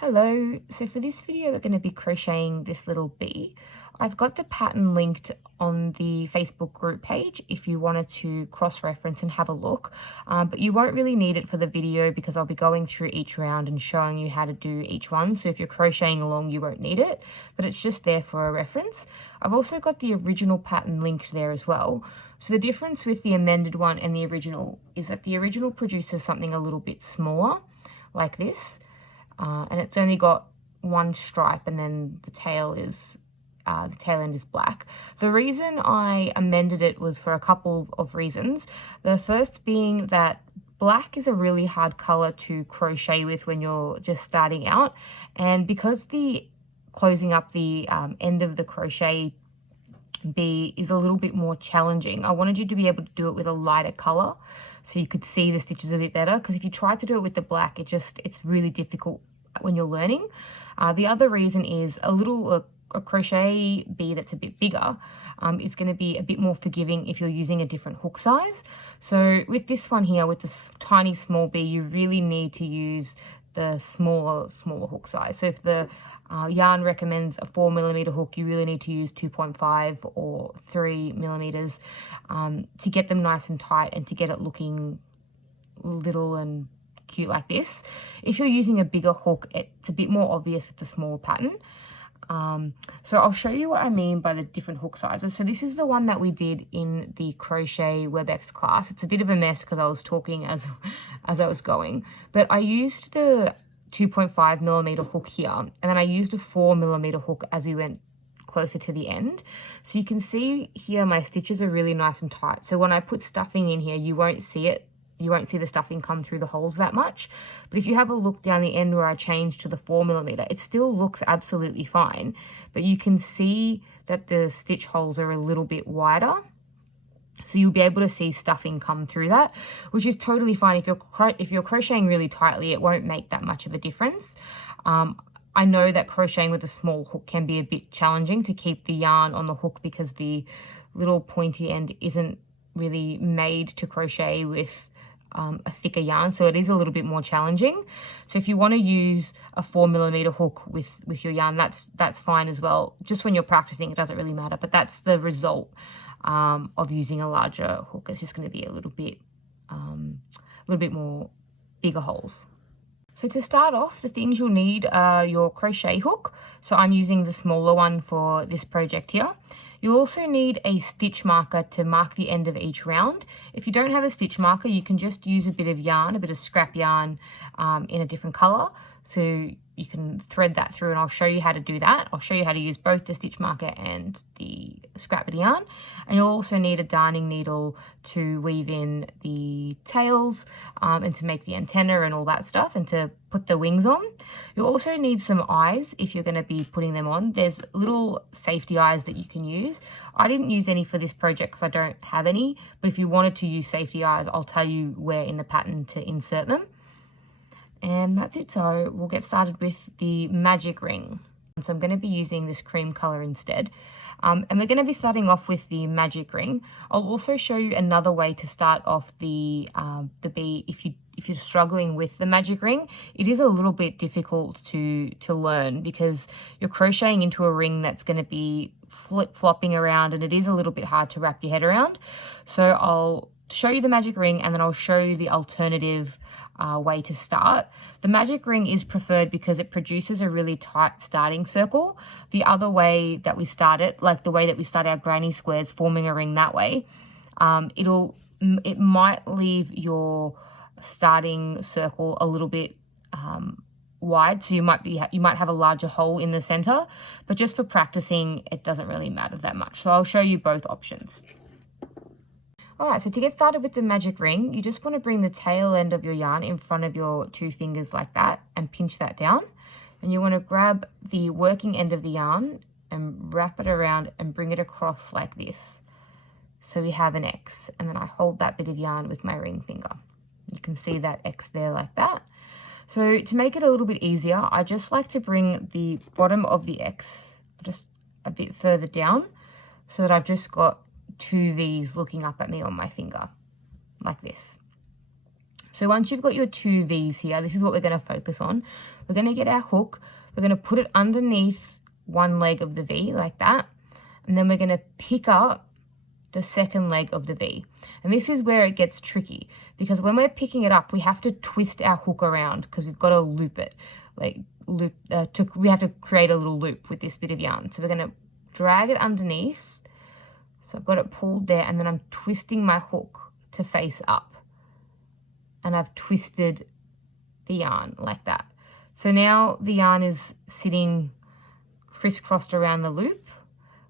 Hello, so for this video we're going to be crocheting this little bee. I've got the pattern linked on the Facebook group page if you wanted to cross-reference and have a look, but you won't really need it for the video because I'll be going through each round and showing you how to do each one. So if you're crocheting along you won't need it, but it's just there for a reference. I've also got the original pattern linked there as well. So the difference with the amended one and the original is that the original produces something a little bit smaller like this. And it's only got one stripe and then the tail end is black. The reason I amended it was for a couple of reasons. The first being that black is a really hard color to crochet with when you're just starting out, and because the closing up the end of the crochet bee is a little bit more challenging, I wanted you to be able to do it with a lighter color so you could see the stitches a bit better, because if you try to do it with the black, it's really difficult when you're learning. The other reason is a crochet bee that's a bit bigger is going to be a bit more forgiving if you're using a different hook size. So with this one here, with this tiny small bee, you really need to use the smaller hook size. So if the yarn recommends a 4mm hook, you really need to use 2.5 or 3mm to get them nice and tight and to get it looking little and cute like this. If you're using a bigger hook, it's a bit more obvious with the smaller pattern. So I'll show you what I mean by the different hook sizes. So this is the one that we did in the crochet WebEx class. It's a bit of a mess because I was talking as I was going, but I used the 2.5mm hook here, and then I used a 4mm hook as we went closer to the end. So you can see here my stitches are really nice and tight. So when I put stuffing in here, you won't see it. You won't see the stuffing come through the holes that much. But if you have a look down the end where I changed to the 4mm, it still looks absolutely fine. But you can see that the stitch holes are a little bit wider. So you'll be able to see stuffing come through that, which is totally fine. If you're crocheting really tightly, it won't make that much of a difference. I know that crocheting with a small hook can be a bit challenging to keep the yarn on the hook because the little pointy end isn't really made to crochet with a thicker yarn, so it is a little bit more challenging. So if you want to use a 4mm hook with your yarn, that's fine as well. Just when you're practicing, it doesn't really matter, but that's the result of using a larger hook. It's just going to be a little bit more bigger holes. So to start off, the things you'll need are your crochet hook. So I'm using the smaller one for this project here. You'll also need a stitch marker to mark the end of each round. If you don't have a stitch marker, you can just use a bit of yarn, a bit of scrap yarn in a different color. So you can thread that through, and I'll show you how to do that. I'll show you how to use both the stitch marker and the scrap bit of yarn. And you'll also need a darning needle to weave in the tails and to make the antenna and all that stuff and to put the wings on. You'll also need some eyes if you're going to be putting them on. There's little safety eyes that you can use. I didn't use any for this project because I don't have any, but if you wanted to use safety eyes, I'll tell you where in the pattern to insert them. And that's it. So we'll get started with the magic ring. So I'm going to be using this cream color instead. And we're going to be starting off with the magic ring. I'll also show you another way to start off the bee if you're struggling with the magic ring. It is a little bit difficult to learn because you're crocheting into a ring that's going to be flip-flopping around, and it is a little bit hard to wrap your head around. So I'll show you the magic ring and then I'll show you the alternative way to start. The magic ring is preferred because it produces a really tight starting circle. The other way that we start it, like the way that we start our granny squares, forming a ring that way, it might leave your starting circle a little bit wide, so you might have a larger hole in the center, but just for practicing it doesn't really matter that much. So I'll show you both options. Alright, so to get started with the magic ring, you just want to bring the tail end of your yarn in front of your two fingers like that and pinch that down. And you want to grab the working end of the yarn and wrap it around and bring it across like this. So we have an X, and then I hold that bit of yarn with my ring finger. You can see that X there like that. So to make it a little bit easier, I just like to bring the bottom of the X just a bit further down so that I've just got two V's looking up at me on my finger like this. So once you've got your two V's here, this is what we're going to focus on. we're going to get our hook, we're going to put it underneath one leg of the V like that, and then we're going to pick up the second leg of the V. And this is where it gets tricky, because when we're picking it up, we have to twist our hook around because we've got to loop it, we have to create a little loop with this bit of yarn. So we're going to drag it underneath. So I've got it pulled there, and then I'm twisting my hook to face up, and I've twisted the yarn like that. So now the yarn is sitting crisscrossed around the loop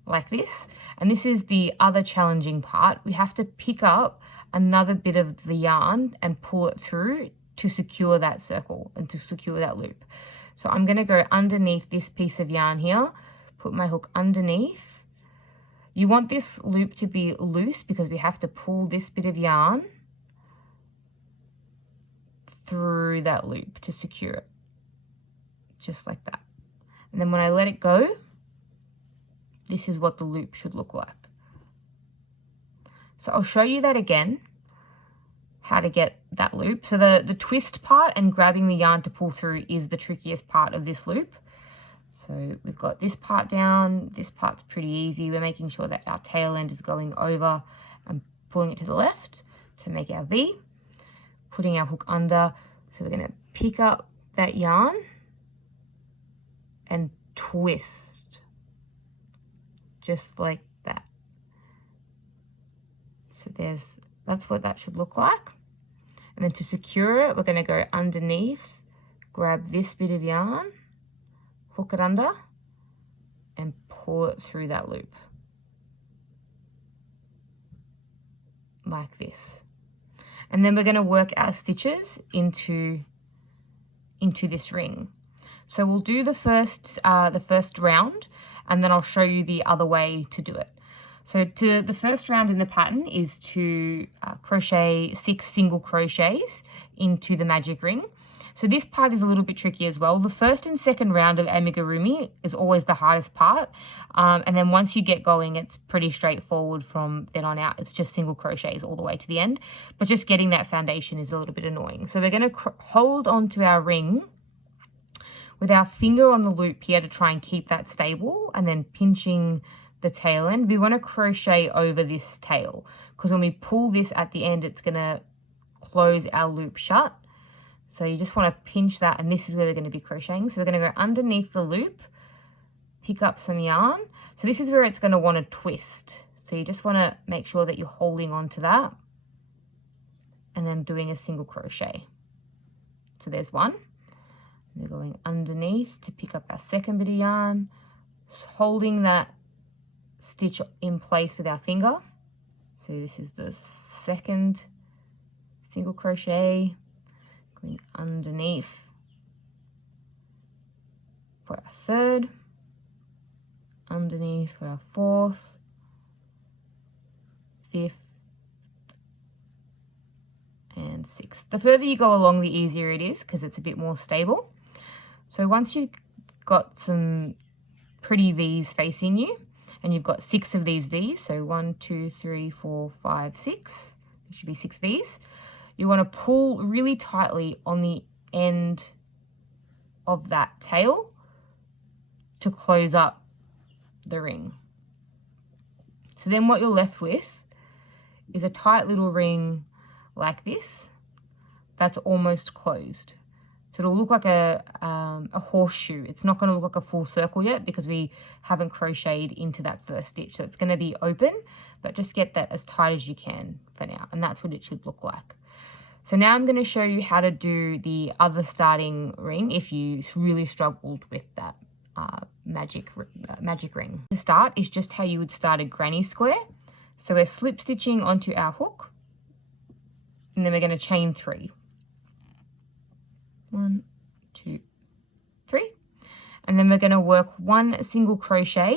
like this. And this is the other challenging part. We have to pick up another bit of the yarn and pull it through to secure that circle and to secure that loop. So I'm going to go underneath this piece of yarn here, put my hook underneath. You want this loop to be loose because we have to pull this bit of yarn through that loop to secure it, just like that. And then when I let it go, this is what the loop should look like. So I'll show you that again, how to get that loop. So the twist part and grabbing the yarn to pull through is the trickiest part of this loop. So we've got this part down. This part's pretty easy. We're making sure that our tail end is going over and pulling it to the left to make our V, putting our hook under. So we're going to pick up that yarn and twist, just like that. So that's what that should look like. And then to secure it, we're going to go underneath, grab this bit of yarn, hook it under, and pull it through that loop like this. And then we're going to work our stitches into this ring. So we'll do the first round, and then I'll show you the other way to do it. So the first round in the pattern is to crochet 6 single crochets into the magic ring. So this part is a little bit tricky as well. The first and second round of amigurumi is always the hardest part. And then once you get going, it's pretty straightforward from then on out. It's just single crochets all the way to the end. But just getting that foundation is a little bit annoying. So we're going to hold onto our ring with our finger on the loop here to try and keep that stable, and then pinching the tail end. We want to crochet over this tail because when we pull this at the end, it's going to close our loop shut. So you just want to pinch that, and this is where we're going to be crocheting. So we're going to go underneath the loop, pick up some yarn. So this is where it's going to want to twist. So you just want to make sure that you're holding on to that and then doing a single crochet. So there's one. We're going underneath to pick up our second bit of yarn, holding that stitch in place with our finger. So this is the second single crochet, going underneath for our third, underneath for our fourth, fifth, and sixth. The further you go along, the easier it is because it's a bit more stable. So once you've got some pretty V's facing you, and you've got 6 of these V's, so 1, 2, 3, 4, 5, 6, there should be 6 V's, you want to pull really tightly on the end of that tail to close up the ring. So then what you're left with is a tight little ring like this that's almost closed. So it'll look like a horseshoe. It's not going to look like a full circle yet because we haven't crocheted into that first stitch. So it's going to be open, but just get that as tight as you can for now. And that's what it should look like. So now I'm going to show you how to do the other starting ring if you really struggled with that magic ring. The start is just how you would start a granny square. So we're slip stitching onto our hook, and then we're going to chain 3. 1, 2, 3, and then we're going to work 1 single crochet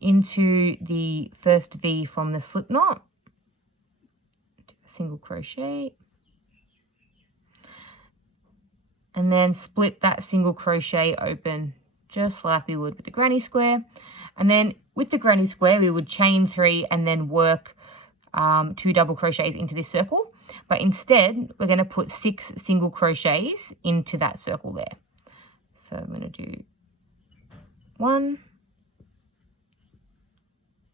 into the first V from the slip knot, single crochet, and then split that single crochet open just like we would with the granny square. And then with the granny square we would chain 3 and then work 2 double crochets into this circle. But instead, we're going to put 6 single crochets into that circle there. So I'm going to do 1,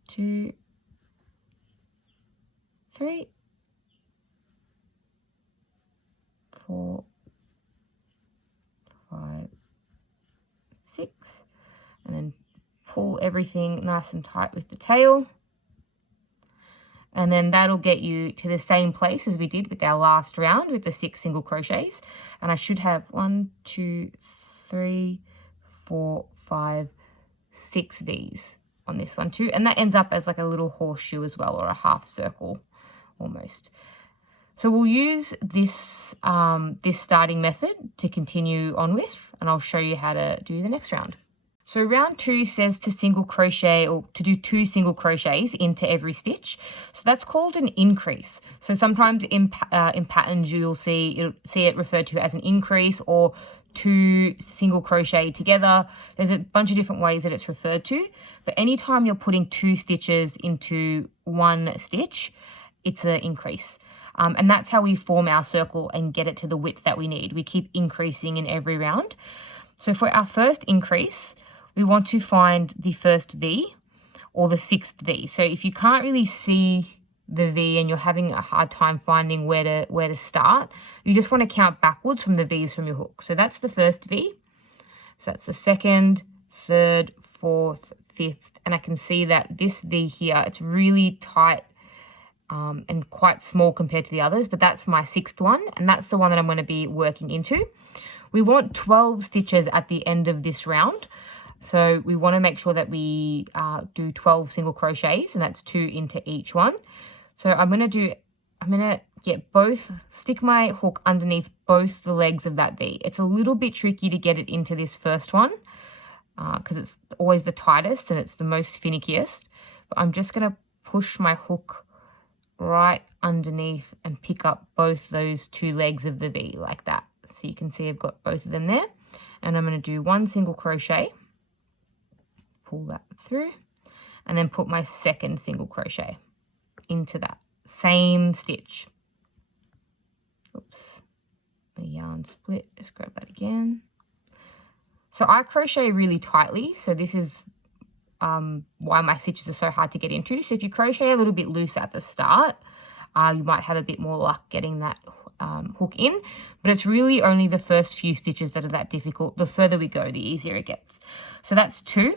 2, 3, 4, 5, 6, and then pull everything nice and tight with the tail. And then that'll get you to the same place as we did with our last round with the 6 single crochets. And I should have 1, 2, 3, 4, 5, 6 V's on this one too. And that ends up as like a little horseshoe as well, or a half circle almost. So we'll use this, this starting method to continue on with, and I'll show you how to do the next round. So round 2 says to single crochet, or to do 2 single crochets into every stitch. So that's called an increase. So sometimes in patterns you'll see it referred to as an increase or 2 single crochet together. There's a bunch of different ways that it's referred to, but anytime you're putting 2 stitches into 1 stitch, it's an increase. And that's how we form our circle and get it to the width that we need. We keep increasing in every round. So for our first increase, we want to find the first V or the 6th V. So if you can't really see the V and you're having a hard time finding where to start, you just want to count backwards from the V's from your hook. So that's the first V. So that's the 2nd, 3rd, 4th, 5th. And I can see that this V here, it's really tight and quite small compared to the others, but that's my 6th one, and that's the one that I'm going to be working into. We want 12 stitches at the end of this round. So we want to make sure that we do 12 single crochets, and that's 2 into each one. So I'm going to stick my hook underneath both the legs of that V. It's a little bit tricky to get it into this first one because it's always the tightest and it's the most finickiest. But I'm just going to push my hook right underneath and pick up both those 2 legs of the V like that. So you can see I've got both of them there. And I'm going to do 1 single crochet. Pull that through, and then put my 2nd single crochet into that same stitch. Oops, the yarn split, just grab that again. So I crochet really tightly, so this is why my stitches are so hard to get into. So if you crochet a little bit loose at the start, you might have a bit more luck getting that hook in, but it's really only the first few stitches that are that difficult. The further we go, the easier it gets. So that's 2.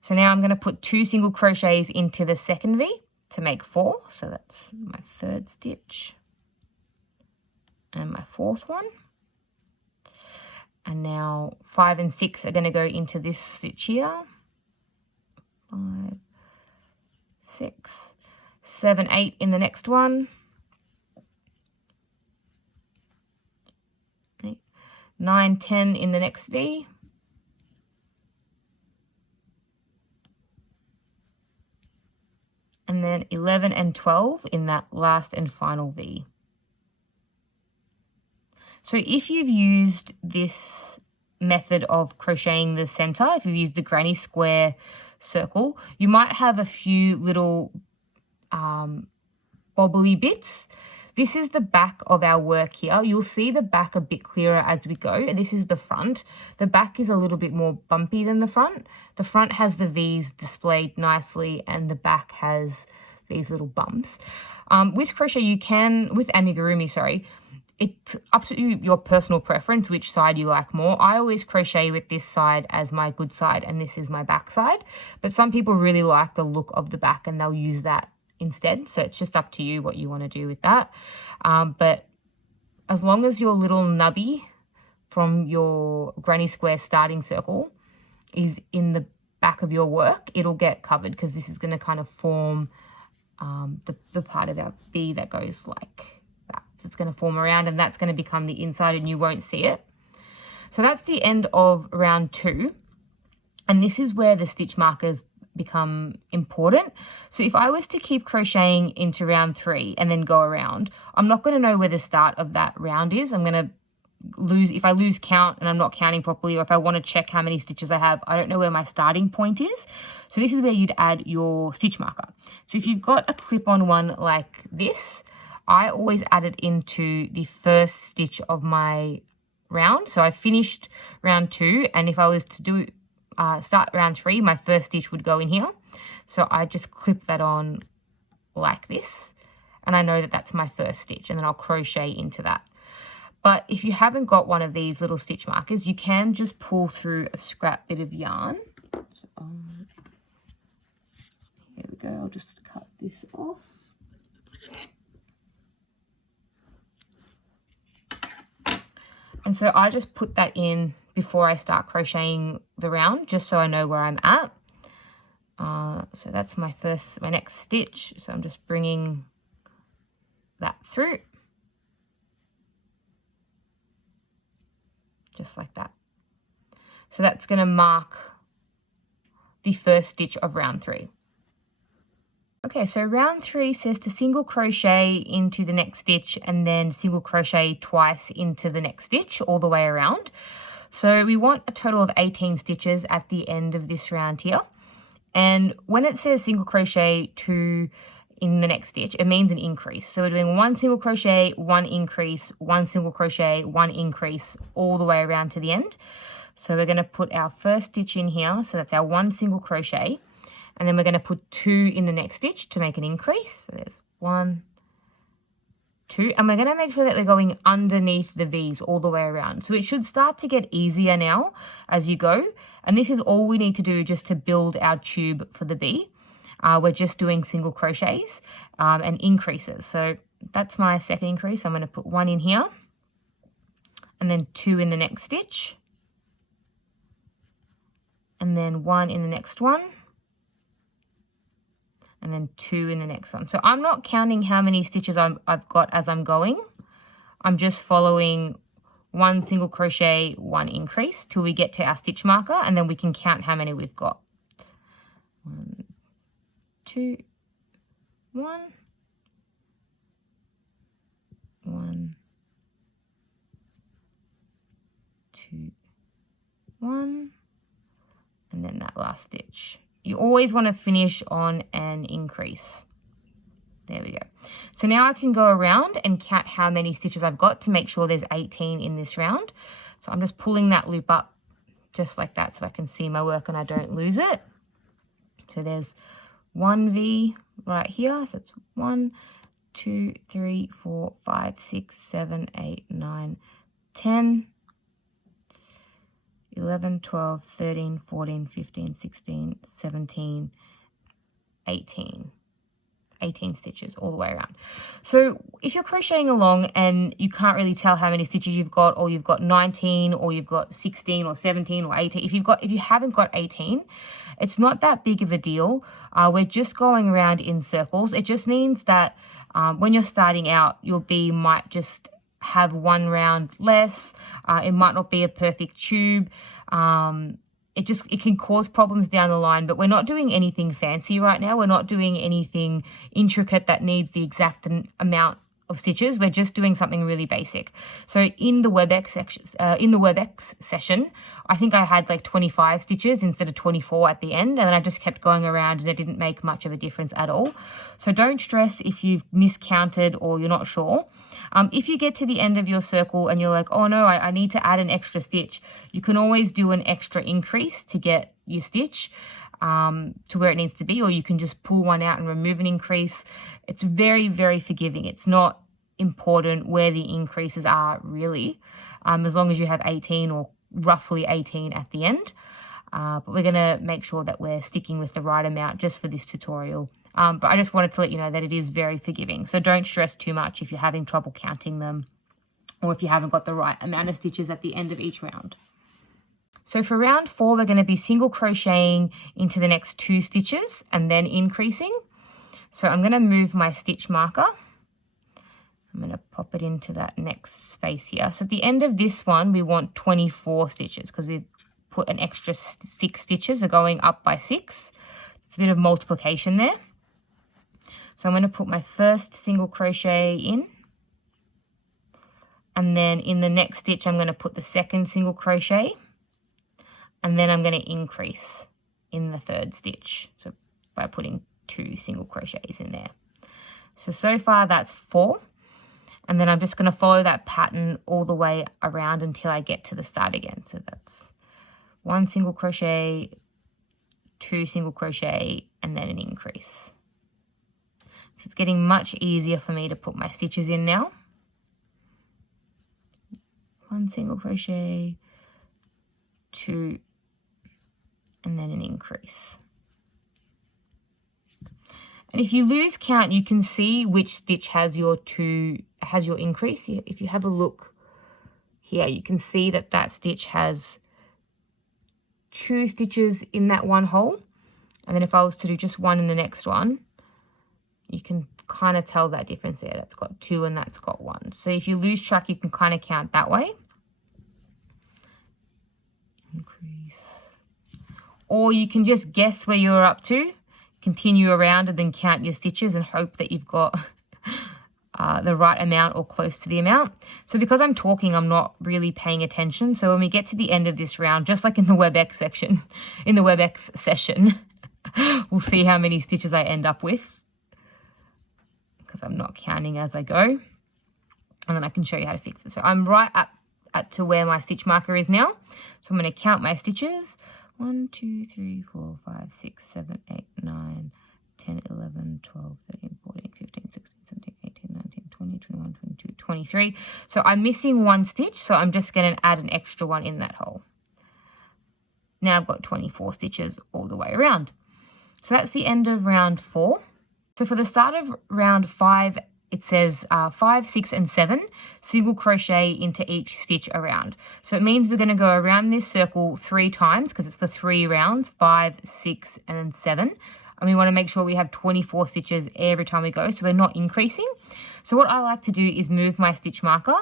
So now I'm going to put 2 single crochets into the 2nd V to make 4. So that's my 3rd stitch and my 4th one. And now 5 and 6 are going to go into this stitch here. 5, 6, 7, 8 in the next one. 8, 9, 10 in the next V. And then 11 and 12 in that last and final V. So if you've used this method of crocheting the center, if you've used the granny square circle, you might have a few little bobbly bits. This is the back of our work here. You'll see the back a bit clearer as we go. This is the front. The back is a little bit more bumpy than the front. The front has the V's displayed nicely and the back has these little bumps. With crochet, with amigurumi, sorry, it's up to you, your personal preference, which side you like more. I always crochet with this side as my good side and this is my back side. But some people really like the look of the back and they'll use that instead. So it's just up to you what you want to do with that. But as long as your little nubby from your granny square starting circle is in the back of your work, it'll get covered because this is going to kind of form the part of our V that goes like that. So it's going to form around and that's going to become the inside and you won't see it. So that's the end of round 2. And this is where the stitch markers become important. So if I was to keep crocheting into round 3 and then go around, I'm not going to know where the start of that round is. I'm going to lose, if I lose count and I'm not counting properly, or if I want to check how many stitches I have, I don't know where my starting point is. So this is where you'd add your stitch marker. So if you've got a clip-on one like this, I always add it into the first stitch of my round. So I finished round 2, and if I was to do start round 3, my first stitch would go in here. So I just clip that on like this, and I know that that's my first stitch, and then I'll crochet into that. But if you haven't got one of these little stitch markers, you can just pull through a scrap bit of yarn. So, here we go, I'll just cut this off. And so I just put that in before I start crocheting the round, just so I know where I'm at. So that's my next stitch. So I'm just bringing that through. Just like that. So that's going to mark the first stitch of round 3. Okay, so round 3 says to single crochet into the next stitch and then single crochet twice into the next stitch all the way around. So we want a total of 18 stitches at the end of this round here. And when it says single crochet 2 in the next stitch, it means an increase. So we're doing 1 single crochet, 1 increase, 1 single crochet, 1 increase all the way around to the end. So we're going to put our first stitch in here. So that's our 1 single crochet. And then we're going to put 2 in the next stitch to make an increase. So there's 1, 2. And we're going to make sure that we're going underneath the V's all the way around. So it should start to get easier now as you go. And this is all we need to do just to build our tube for the bee. We're just doing single crochets and increases. So that's my second increase. I'm going to put 1 in here and then 2 in the next stitch. And then 1 in the next one. And then 2 in the next one. So I'm not counting how many stitches I've got as I'm going. I'm just following 1 single crochet, 1 increase till we get to our stitch marker, and then we can count how many we've got. 1, 2, 1, 1, 2, 1, and then that last stitch. You always want to finish on an increase. There we go. So now I can go around and count how many stitches I've got to make sure there's 18 in this round. So I'm just pulling that loop up just like that so I can see my work and I don't lose it. So there's 1 V right here. So it's 1, 2, 3, 4, 5, 6, 7, 8, 9, 10. 11, 12, 13, 14, 15, 16, 17, 18. 18 stitches all the way around. So if you're crocheting along and you can't really tell how many stitches you've got, or you've got 19, or you've got 16 or 17 or 18, if you haven't got 18, it's not that big of a deal. We're just going around in circles. It just means that when you're starting out, your bee might just have 1 round less. It might not be a perfect tube. It can cause problems down the line, but we're not doing anything fancy right now. We're not doing anything intricate that needs the exact amount of stitches. We're just doing something really basic. So in the WebEx session, I think I had like 25 stitches instead of 24 at the end, and then I just kept going around and it didn't make much of a difference at all. So don't stress if you've miscounted or you're not sure. If you get to the end of your circle and you're like, oh no, I need to add an extra stitch, you can always do an extra increase to get your stitch to where it needs to be, or you can just pull one out and remove an increase. It's very, very forgiving. It's not important where the increases are really, as long as you have 18 or roughly 18 at the end. But we're going to make sure that we're sticking with the right amount just for this tutorial. But I just wanted to let you know that it is very forgiving. So don't stress too much if you're having trouble counting them, or if you haven't got the right amount of stitches at the end of each round. So for round 4, we're going to be single crocheting into the next 2 stitches and then increasing. So I'm going to move my stitch marker. I'm going to pop it into that next space here. So at the end of this one, we want 24 stitches because we've put an extra 6 stitches. We're going up by 6. It's a bit of multiplication there. So I'm going to put my first single crochet in. And then in the next stitch, I'm going to put the second single crochet. And then I'm going to increase in the third stitch. So by putting 2 single crochets in there. So far that's 4. And then I'm just going to follow that pattern all the way around until I get to the start again. So that's 1 single crochet, 2 single crochet, and then an increase. So it's getting much easier for me to put my stitches in now. 1 single crochet, 2, and then an increase. And if you lose count, you can see which stitch has your increase. If you have a look here, you can see that that stitch has 2 stitches in that one hole. And then if I was to do just 1 in the next one, you can kind of tell that difference there. That's got 2 and that's got 1. So if you lose track, you can kind of count that way. Increase. Or you can just guess where you're up to, continue around and then count your stitches and hope that you've got the right amount or close to the amount. So because I'm talking, I'm not really paying attention. So when we get to the end of this round, just like in the WebEx section, in the WebEx session, we'll see how many stitches I end up with, because I'm not counting as I go. And then I can show you how to fix it. So I'm right up to where my stitch marker is now. So I'm going to count my stitches. 1, 2, 3, 4, 5, 6, 7, 8, 9, 10, 11, 12, 13, 14, 15, 16, 17, 18, 19, 20, 21, 22, 23. So I'm missing 1 stitch, so I'm just going to add an extra one in that hole. Now I've got 24 stitches all the way around. So that's the end of round 4. So for the start of round 5, it says 5, 6, and 7 single crochet into each stitch around. So it means we're going to go around this circle 3 times because it's for 3 rounds, 5, 6, and then 7. And we want to make sure we have 24 stitches every time we go, so we're not increasing. So what I like to do is move my stitch marker,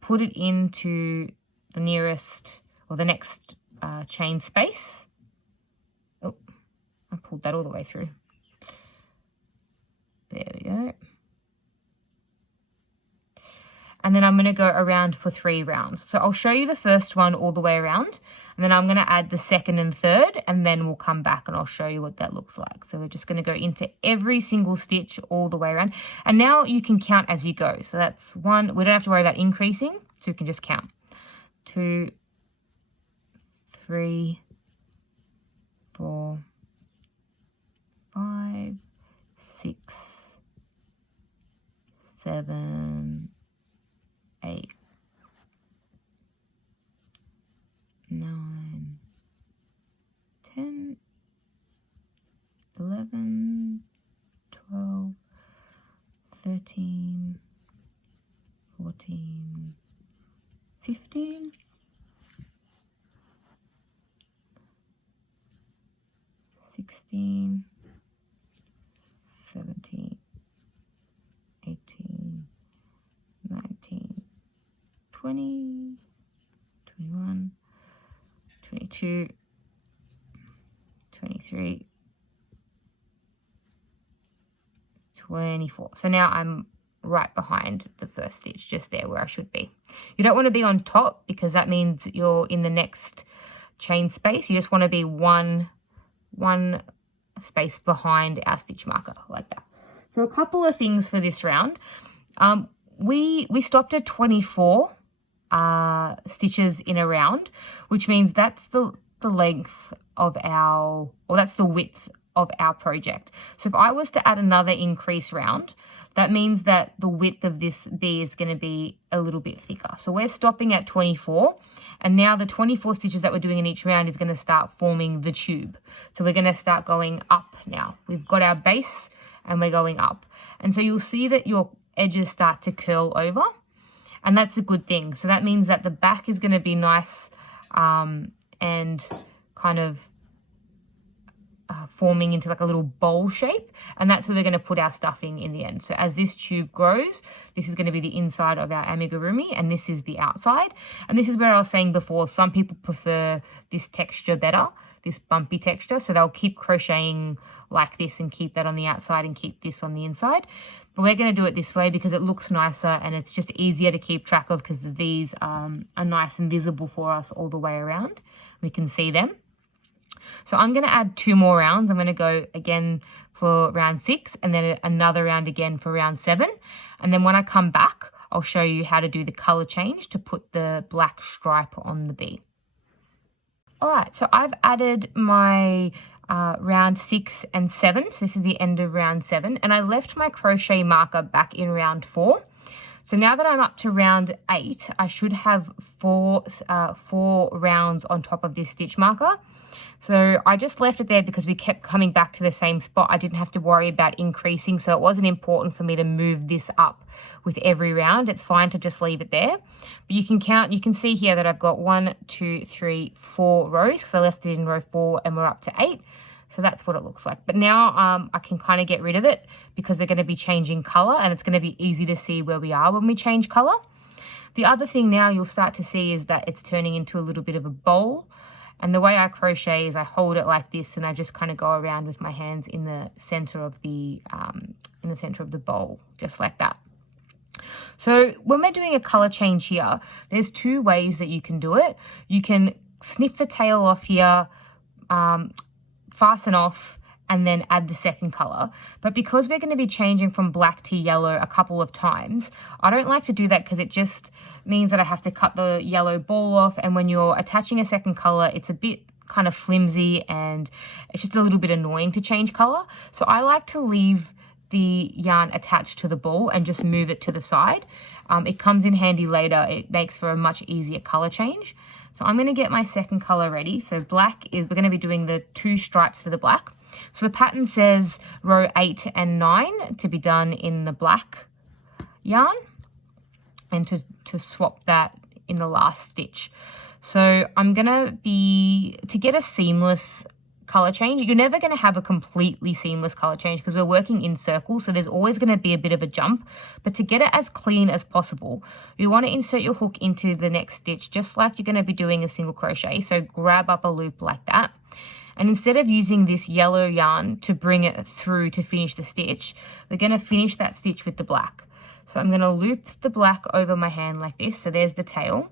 put it into the nearest or the next chain space. Oh, I pulled that all the way through. There we go. And then I'm going to go around for 3 rounds. So I'll show you the first one all the way around, and then I'm going to add the second and third, and then we'll come back and I'll show you what that looks like. So we're just going to go into every single stitch all the way around. And now you can count as you go. So that's 1. We don't have to worry about increasing, so we can just count. 2, 3, 4, 5, 6, 7, 8, 9, 10, 11, 12, 13, 14, 15, 16, 17, 18, 19, 20, 21, 22, 23, 24. So now I'm right behind the first stitch, just there where I should be. You don't want to be on top because that means you're in the next chain space. You just want to be one space behind our stitch marker, like that. So a couple of things for this round. We stopped at 24 stitches in a round, which means that's the length of our, or that's the width of our project. So if I was to add another increase round, that means that the width of this bee is going to be a little bit thicker. So we're stopping at 24, and now the 24 stitches that we're doing in each round is going to start forming the tube. So we're going to start going up now. We've got our base and we're going up. And so you'll see that your edges start to curl over, and that's a good thing. So that means that the back is going to be nice and kind of forming into like a little bowl shape, and that's where we're going to put our stuffing in the end. So as this tube grows, this is going to be the inside of our amigurumi, and this is the outside. And this is where I was saying before, some people prefer this texture better, this bumpy texture, so they'll keep crocheting like this and keep that on the outside and keep this on the inside. But we're going to do it this way because it looks nicer and it's just easier to keep track of, because the V's are nice and visible for us all the way around. We can see them. So I'm going to add 2 more rounds. I'm going to go again for round 6 and then another round again for round 7. And then when I come back, I'll show you how to do the color change to put the black stripe on the bee. All right, so I've added my round 6 and 7. So this is the end of round 7, and I left my crochet marker back in round 4. So now that I'm up to round 8, I should have four rounds on top of this stitch marker. So I just left it there because we kept coming back to the same spot. I didn't have to worry about increasing, so it wasn't important for me to move this up with every round. It's fine to just leave it there. But you can count, you can see here that I've got 1, 2, 3, 4 rows because I left it in row 4 and we're up to 8. So that's what it looks like. But now I can kind of get rid of it because we're going to be changing color, and it's going to be easy to see where we are when we change color. The other thing now you'll start to see is that it's turning into a little bit of a bowl. And the way I crochet is I hold it like this, and I just kind of go around with my hands in the center of the bowl, just like that. So when we're doing a color change here, there's 2 ways that you can do it. You can snip the tail off here, fasten off, and then add the second color. But because we're going to be changing from black to yellow a couple of times, I don't like to do that because it just means that I have to cut the yellow ball off, and when you're attaching a second color, it's a bit kind of flimsy and it's just a little bit annoying to change color. So I like to leave the yarn attached to the ball and just move it to the side. It comes in handy later. It makes for a much easier color change. So I'm going to get my second color ready. So black is, we're going to be doing the 2 stripes for the black. So the pattern says row 8 and 9 to be done in the black yarn, and to swap that in the last stitch. So I'm going to get a seamless color change. You're never going to have a completely seamless color change because we're working in circles, so there's always going to be a bit of a jump. But to get it as clean as possible, you want to insert your hook into the next stitch just like you're going to be doing a single crochet. So grab up a loop like that, and instead of using this yellow yarn to bring it through to finish the stitch, we're going to finish that stitch with the black. So I'm going to loop the black over my hand like this. So there's the tail,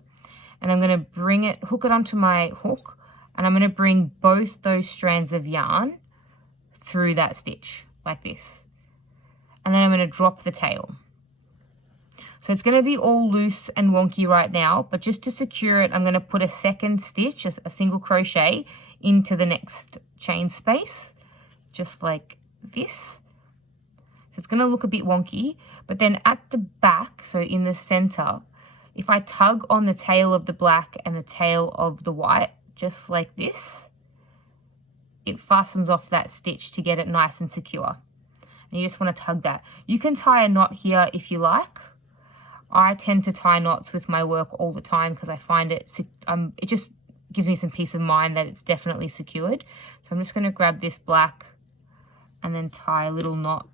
and I'm going to bring it, hook it onto my hook, and I'm going to bring both those strands of yarn through that stitch like this. And then I'm going to drop the tail. So it's going to be all loose and wonky right now, but just to secure it, I'm going to put a second stitch, a single crochet, into the next chain space, just like this. So it's going to look a bit wonky, but then at the back, so in the center, if I tug on the tail of the black and the tail of the white, just like this, it fastens off that stitch to get it nice and secure. And you just want to tug that. You can tie a knot here if you like. I tend to tie knots with my work all the time because I find it just gives me some peace of mind that it's definitely secured. So I'm just going to grab this black and then tie a little knot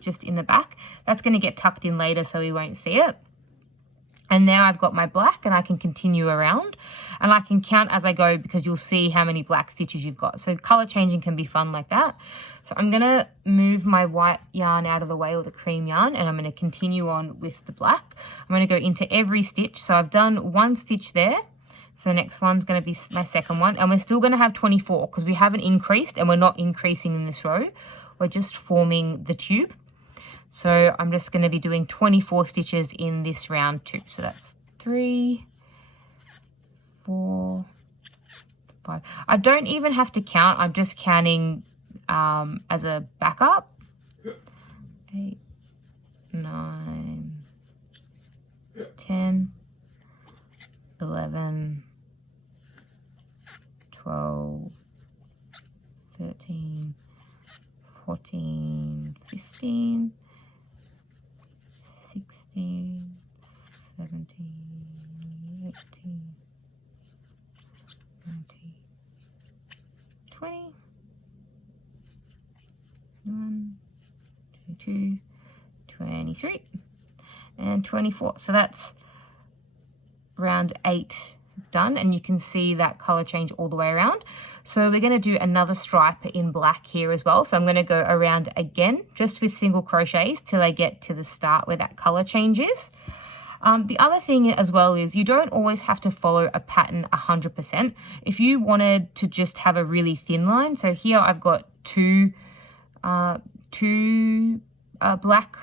just in the back. That's going to get tucked in later so we won't see it. And now I've got my black, and I can continue around, and I can count as I go because you'll see how many black stitches you've got. So color changing can be fun like that. So I'm going to move my white yarn out of the way, or the cream yarn, and I'm going to continue on with the black. I'm going to go into every stitch. So I've done 1 stitch there. So the next one's going to be my second one, and we're still going to have 24 because we haven't increased, and we're not increasing in this row. We're just forming the tube. So I'm just going to be doing 24 stitches in this round 2. So that's 3, 4, 5. I don't even have to count. I'm just counting as a backup. 8, 9, 10, 11, 12, 13, 14, 15, 16, 17, 18, 19, 20, 21, 22, 23, and 24. So that's round 8 done, and you can see that color change all the way around. So we're going to do another stripe in black here as well. So I'm going to go around again just with single crochets till I get to the start where that color changes. The other thing as well is you don't always have to follow a pattern 100%. If you wanted to just have a really thin line, so here I've got two black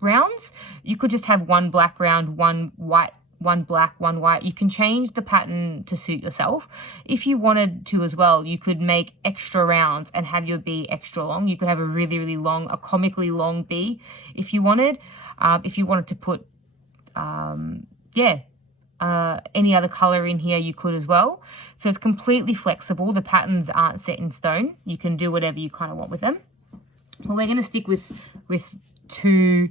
rounds. You could just have one black round, one white, one black, one white. You can change the pattern to suit yourself. If you wanted to as well, you could make extra rounds and have your bee extra long. You could have a really, really long, a comically long bee if you wanted. If you wanted to put, any other color in here, you could as well. So it's completely flexible. The patterns aren't set in stone. You can do whatever you kind of want with them. But we're going to stick with two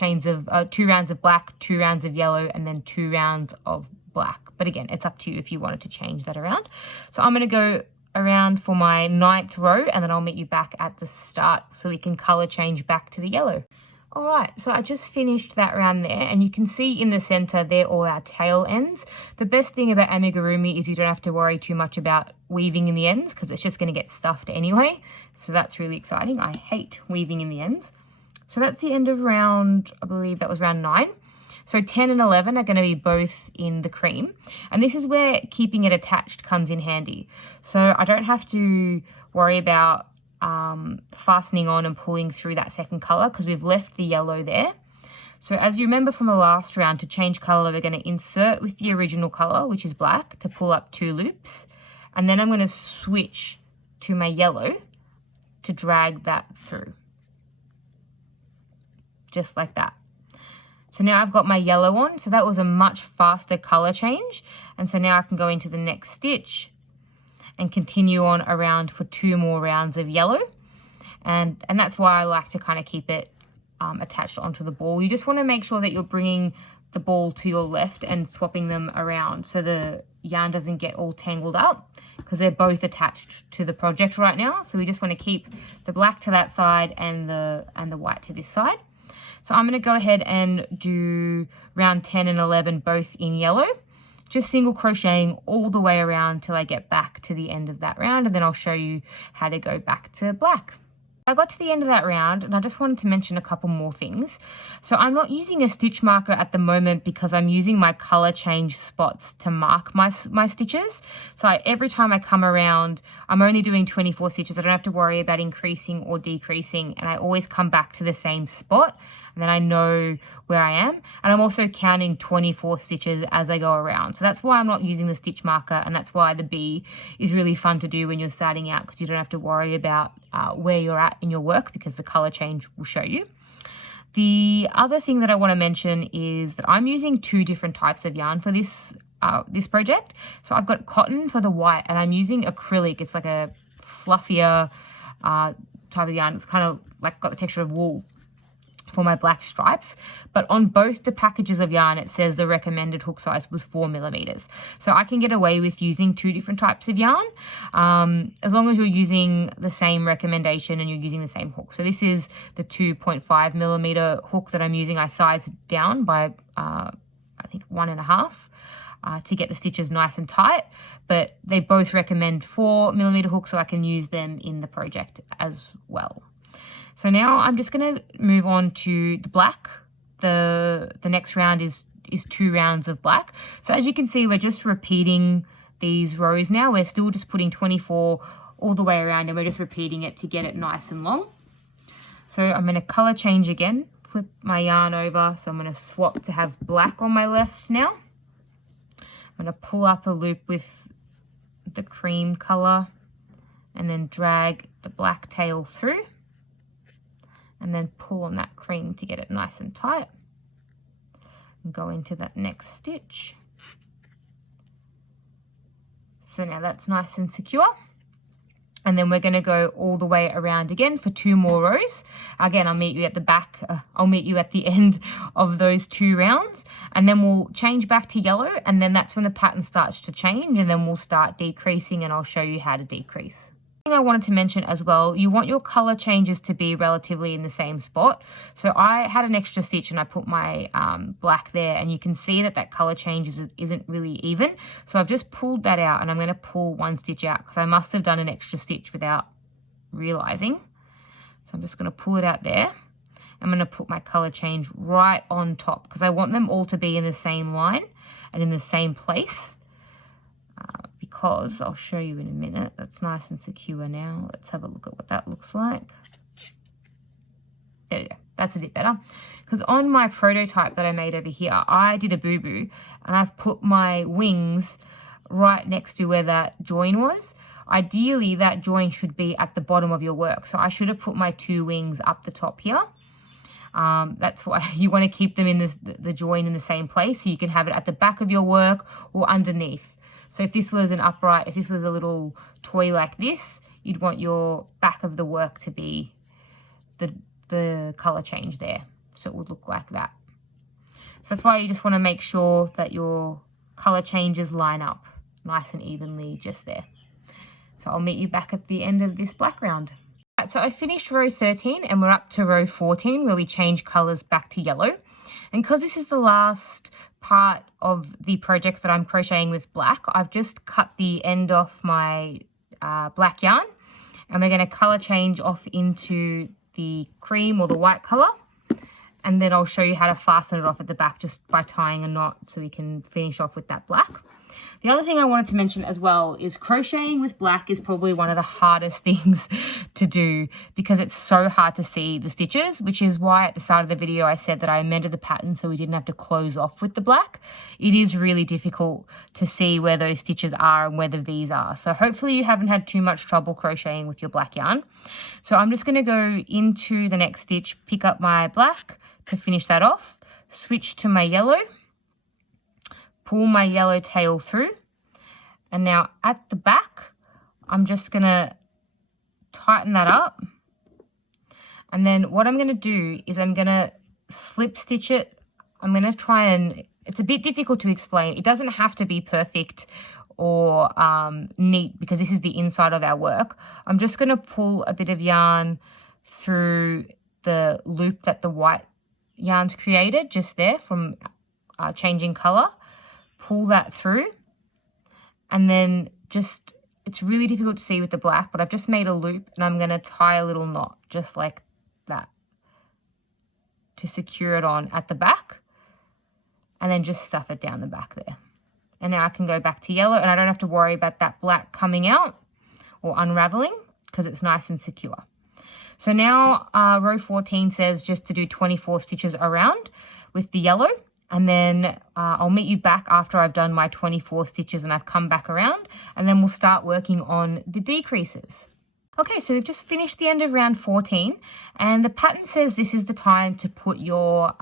rounds of black, 2 rounds of yellow, and then 2 rounds of black. But again, it's up to you if you wanted to change that around. So I'm going to go around for my 9th row, and then I'll meet you back at the start so we can color change back to the yellow. All right, so I just finished that round there, and you can see in the center, they're all our tail ends. The best thing about amigurumi is you don't have to worry too much about weaving in the ends because it's just going to get stuffed anyway. So that's really exciting. I hate weaving in the ends. So that's the end of round, I believe that was round 9. So 10 and 11 are going to be both in the cream. And this is where keeping it attached comes in handy. So I don't have to worry about fastening on and pulling through that second color because we've left the yellow there. So as you remember from the last round, to change color, we're going to insert with the original color, which is black, to pull up 2 loops. And then I'm going to switch to my yellow to drag that through. Just like that. So now I've got my yellow on. So that was a much faster color change. And so now I can go into the next stitch and continue on around for 2 more rounds of yellow. And that's why I like to kind of keep it attached onto the ball. You just want to make sure that you're bringing the ball to your left and swapping them around so the yarn doesn't get all tangled up because they're both attached to the project right now. So we just want to keep the black to that side and the white to this side. So I'm going to go ahead and do round 10 and 11 both in yellow. Just single crocheting all the way around till I get back to the end of that round, and then I'll show you how to go back to black. I got to the end of that round and I just wanted to mention a couple more things. So I'm not using a stitch marker at the moment because I'm using my color change spots to mark my stitches. So every time I come around, I'm only doing 24 stitches. I don't have to worry about increasing or decreasing, and I always come back to the same spot. And then I know where I am. And I'm also counting 24 stitches as I go around. So that's why I'm not using the stitch marker, and that's why the bee is really fun to do when you're starting out because you don't have to worry about where you're at in your work because the color change will show you. The other thing that I want to mention is that I'm using 2 different types of yarn for this project. So I've got cotton for the white, and I'm using acrylic. It's like a fluffier type of yarn. It's kind of like got the texture of wool for my black stripes, but on both the packages of yarn it says the recommended hook size was 4mm. So I can get away with using 2 different types of yarn as long as you're using the same recommendation and you're using the same hook. So this is the 2.5mm hook that I'm using. I sized down by I think 1.5 to get the stitches nice and tight, but they both recommend 4mm hooks so I can use them in the project as well. So now I'm just going to move on to the black. The next round is 2 rounds of black. So as you can see, we're just repeating these rows now. We're still just putting 24 all the way around, and we're just repeating it to get it nice and long. So I'm going to color change again, flip my yarn over. So I'm going to swap to have black on my left now. I'm going to pull up a loop with the cream color and then drag the black tail through. And then pull on that cream to get it nice and tight. And go into that next stitch. So now that's nice and secure. And then we're going to go all the way around again for 2 more rows. Again, I'll meet you at the back. I'll meet you at the end of those 2 rounds. And then we'll change back to yellow. And then that's when the pattern starts to change. And then we'll start decreasing, and I'll show you how to decrease. I wanted to mention as well, you want your color changes to be relatively in the same spot. So I had an extra stitch and I put my black there, and you can see that color change isn't really even. So I've just pulled that out, and I'm going to pull 1 stitch out because I must have done an extra stitch without realizing. So I'm just going to pull it out there. I'm going to put my color change right on top because I want them all to be in the same line and in the same place. Because I'll show you in a minute. That's nice and secure now. Let's have a look at what that looks like. There we go. That's a bit better. Because on my prototype that I made over here, I did a boo-boo and I've put my wings right next to where that join was. Ideally, that join should be at the bottom of your work. So I should have put my 2 wings up the top here. That's why you want to keep them in the join in the same place, so you can have it at the back of your work or underneath. So if this was an upright, if this was a little toy like this, you'd want your back of the work to be the color change there. So it would look like that. So that's why you just want to make sure that your color changes line up nice and evenly just there. So I'll meet you back at the end of this black round. Right, so I finished row 13 and we're up to row 14 where we change colors back to yellow. And because this is the last part of the project that I'm crocheting with black, I've just cut the end off my black yarn, and we're going to color change off into the cream or the white color, and then I'll show you how to fasten it off at the back just by tying a knot so we can finish off with that black. The other thing I wanted to mention as well is crocheting with black is probably one of the hardest things to do because it's so hard to see the stitches, which is why at the start of the video I said that I amended the pattern so we didn't have to close off with the black. It is really difficult to see where those stitches are and where the V's are. So hopefully you haven't had too much trouble crocheting with your black yarn. So I'm just going to go into the next stitch, pick up my black to finish that off, switch to my yellow, pull my yellow tail through, and now at the back I'm just gonna tighten that up, and then what I'm gonna do is I'm gonna slip stitch it. I'm gonna try and, it's a bit difficult to explain, it doesn't have to be perfect or neat because this is the inside of our work. I'm just gonna pull a bit of yarn through the loop that the white yarn's created just there from changing color. Pull that through, and then just, it's really difficult to see with the black, but I've just made a loop and I'm going to tie a little knot just like that to secure it on at the back, and then just stuff it down the back there. And now I can go back to yellow and I don't have to worry about that black coming out or unraveling because it's nice and secure. So now row 14 says just to do 24 stitches around with the yellow. And then I'll meet you back after I've done my 24 stitches and I've come back around, and then we'll start working on the decreases. Okay, so we've just finished the end of round 14, and the pattern says this is the time to put your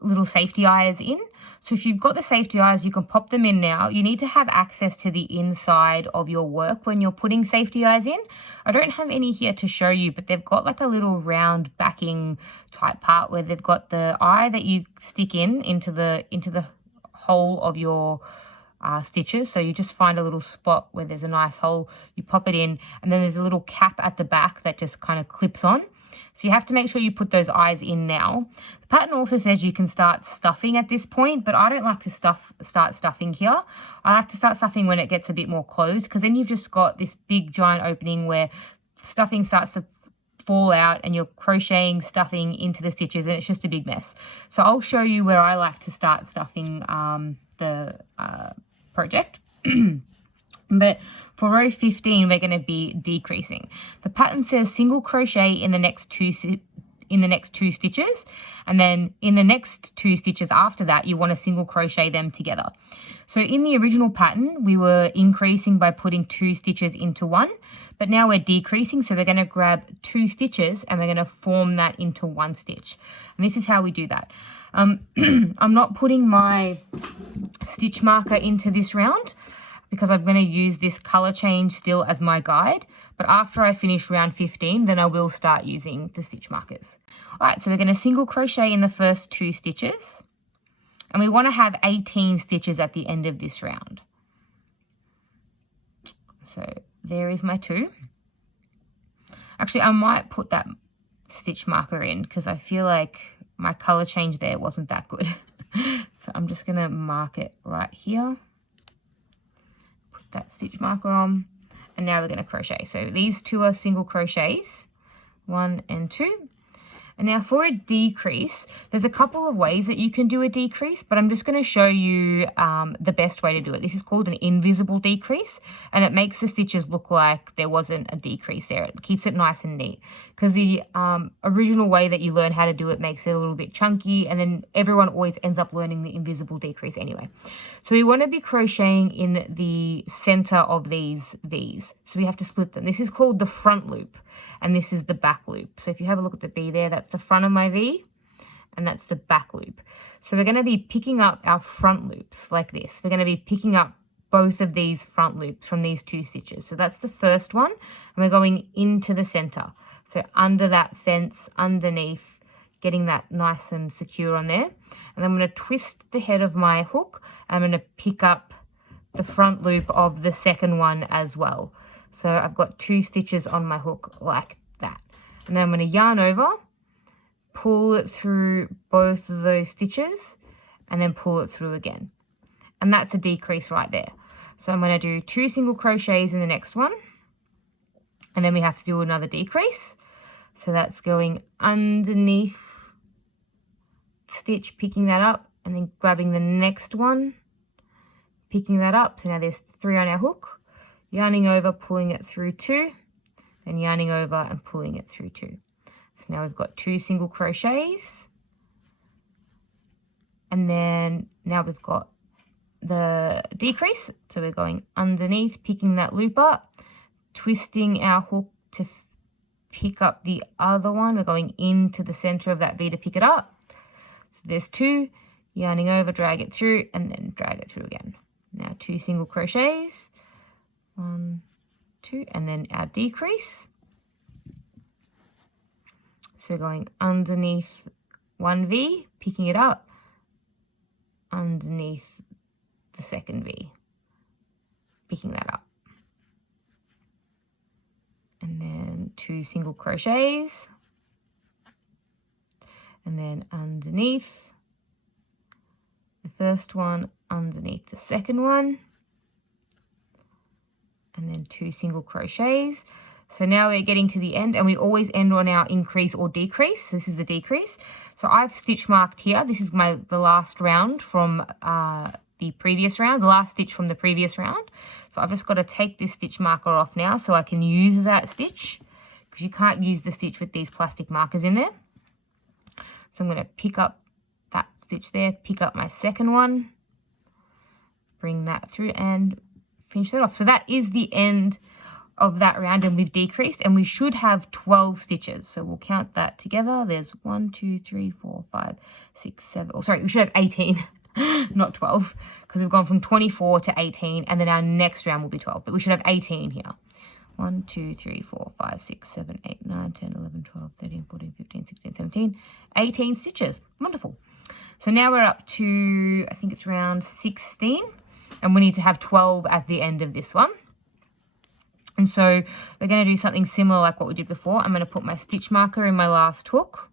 little safety eyes in. So if you've got the safety eyes, you can pop them in now. You need to have access to the inside of your work when you're putting safety eyes in. I don't have any here to show you, but they've got like a little round backing type part where they've got the eye that you stick into the hole of your stitches. So you just find a little spot where there's a nice hole, you pop it in, and then there's a little cap at the back that just kind of clips on. So you have to make sure you put those eyes in now. The pattern also says you can start stuffing at this point, but I don't like to start stuffing here. I like to start stuffing when it gets a bit more closed, because then you've just got this big giant opening where stuffing starts to fall out and you're crocheting stuffing into the stitches and it's just a big mess. So I'll show you where I like to start stuffing the project. But for row 15, we're going to be decreasing. The pattern says single crochet in the next two stitches, and then in the next 2 stitches after that, you want to single crochet them together. So in the original pattern, we were increasing by putting 2 stitches into one, but now we're decreasing. So we're going to grab 2 stitches and we're going to form that into 1 stitch. And this is how we do that. I'm not putting my stitch marker into this round, because I'm going to use this color change still as my guide. But after I finish round 15, then I will start using the stitch markers. All right, so we're going to single crochet in the first 2 stitches. And we want to have 18 stitches at the end of this round. So there is my 2. Actually, I might put that stitch marker in because I feel like my color change there wasn't that good. So I'm just going to mark it right here. That stitch marker on, and now we're going to crochet. So these 2 are single crochets, 1 and 2, And now for a decrease, there's a couple of ways that you can do a decrease, but I'm just going to show you the best way to do it. This is called an invisible decrease, and it makes the stitches look like there wasn't a decrease there. It keeps it nice and neat, because the original way that you learn how to do it makes it a little bit chunky, and then everyone always ends up learning the invisible decrease anyway. So we want to be crocheting in the center of these V's. So we have to split them. This is called the front loop, and this is the back loop. So if you have a look at the V there, that's the front of my V, and that's the back loop. So we're going to be picking up our front loops like this. We're going to be picking up both of these front loops from these 2 stitches. So that's the first one, and we're going into the center. So under that fence, underneath, getting that nice and secure on there. And I'm going to twist the head of my hook. I'm going to pick up the front loop of the second one as well. So I've got 2 stitches on my hook like that. And then I'm going to yarn over, pull it through both of those stitches, and then pull it through again. And that's a decrease right there. So I'm going to do 2 single crochets in the next one, and then we have to do another decrease. So that's going underneath stitch, picking that up, and then grabbing the next one, picking that up. So now there's 3 on our hook, yarning over, pulling it through 2, then yarning over and pulling it through 2. So now we've got 2 single crochets, and then now we've got the decrease. So we're going underneath, picking that loop up, twisting our hook to pick up the other one. We're going into the center of that V to pick it up. So there's 2, yarning over, drag it through, and then drag it through again. Now 2 single crochets, 1, 2, and then our decrease. So going underneath one V, picking it up, underneath the second V, picking that up. And then 2 single crochets, and then underneath the first one, underneath the second one, and then 2 single crochets. So now we're getting to the end, and we always end on our increase or decrease. So this is the decrease. So I've stitch marked here. This is the last round from the previous round, the last stitch from the previous round. So I've just got to take this stitch marker off now so I can use that stitch, because you can't use the stitch with these plastic markers in there. So I'm going to pick up that stitch there, pick up my second one, bring that through and finish that off. So that is the end of that round, and we've decreased, and we should have 12 stitches. So we'll count that together. There's 1, 2, 3, 4, 5, 6, 7. Oh, sorry, we should have 18, not 12, because we've gone from 24 to 18, and then our next round will be 12, but we should have 18 here. 1, 2, 3, 4, 5, 6, 7, 8, 9, 10, 11, 12, 13, 14, 15, 16, 17, 18 stitches. Wonderful. So now we're up to, I think it's round 16, and we need to have 12 at the end of this one. And so we're going to do something similar like what we did before. I'm going to put my stitch marker in my last hook,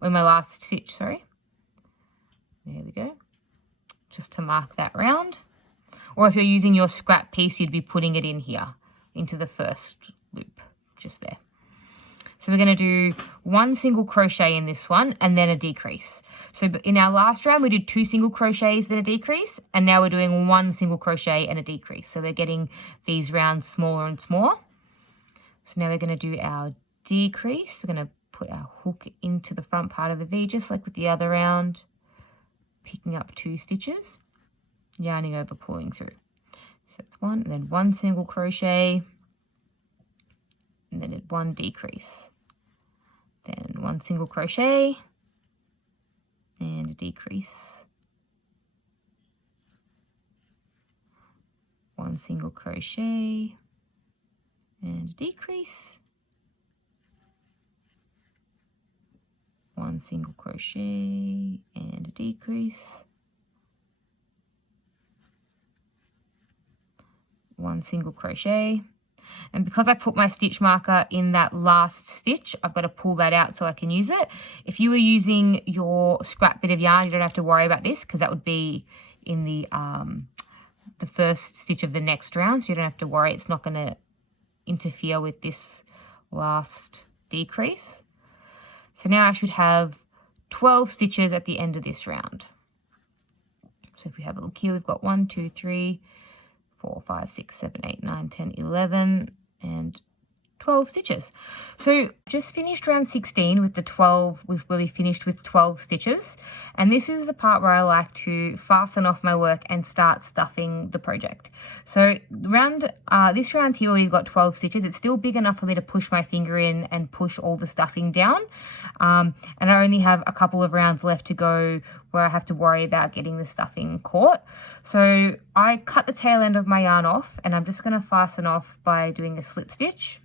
or in my last stitch, sorry. There we go. Just to mark that round. Or if you're using your scrap piece, you'd be putting it in here, into the first loop, just there. So we're going to do 1 single crochet in this one, and then a decrease. So in our last round, we did 2 single crochets, then a decrease, and now we're doing 1 single crochet and a decrease. So we're getting these rounds smaller and smaller. So now we're going to do our decrease. We're going to put our hook into the front part of the V, just like with the other round, picking up 2 stitches, yarning over, pulling through. So it's 1, and then 1 single crochet, and then 1 decrease. Then 1 single crochet and a decrease. 1 single crochet and a decrease. 1 single crochet and a decrease. 1 single crochet. And because I put my stitch marker in that last stitch, I've got to pull that out so I can use it. If you were using your scrap bit of yarn, you don't have to worry about this, because that would be in the first stitch of the next round. So you don't have to worry. It's not going to interfere with this last decrease. So now I should have 12 stitches at the end of this round. So if we have a look here, we've got 1, 2, 3, 4, 5, 6, 7, 8, 9, 10, 11, and 12 stitches. So just finished round 16 with the 12, where we finished with 12 stitches. And this is the part where I like to fasten off my work and start stuffing the project. So this round here, we've got 12 stitches. It's still big enough for me to push my finger in and push all the stuffing down. And I only have a couple of rounds left to go where I have to worry about getting the stuffing caught. So I cut the tail end of my yarn off, and I'm just going to fasten off by doing a slip stitch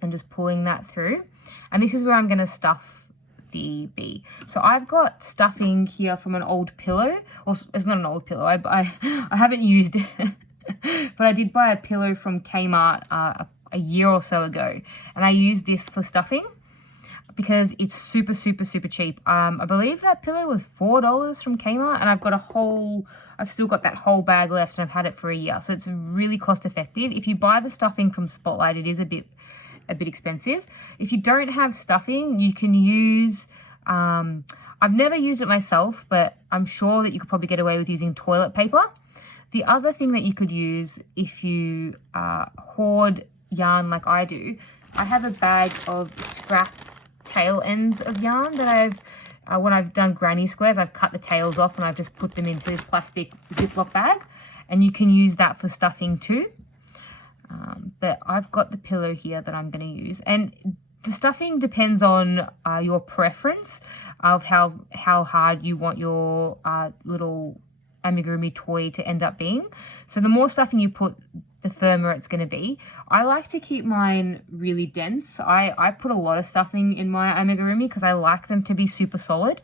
and just pulling that through. And this is where I'm going to stuff the bee. So I've got stuffing here from an old pillow. Well, it's not an old pillow. I haven't used it, but I did buy a pillow from Kmart a year or so ago, and I used this for stuffing because it's super, super, super cheap. I believe that pillow was $4 from Kmart, and I've still got that whole bag left, and I've had it for a year. So it's really cost effective. If you buy the stuffing from Spotlight, it is a bit expensive. If you don't have stuffing, you can use, I've never used it myself, but I'm sure that you could probably get away with using toilet paper. The other thing that you could use if you hoard yarn like I do, I have a bag of scrap tail ends of yarn that when I've done granny squares, I've cut the tails off and I've just put them into this plastic Ziploc bag, and you can use that for stuffing too. But I've got the pillow here that I'm going to use, and the stuffing depends on your preference of how hard you want your little amigurumi toy to end up being. So the more stuffing you put, the firmer it's going to be. I like to keep mine really dense. I put a lot of stuffing in my amigurumi because I like them to be super solid.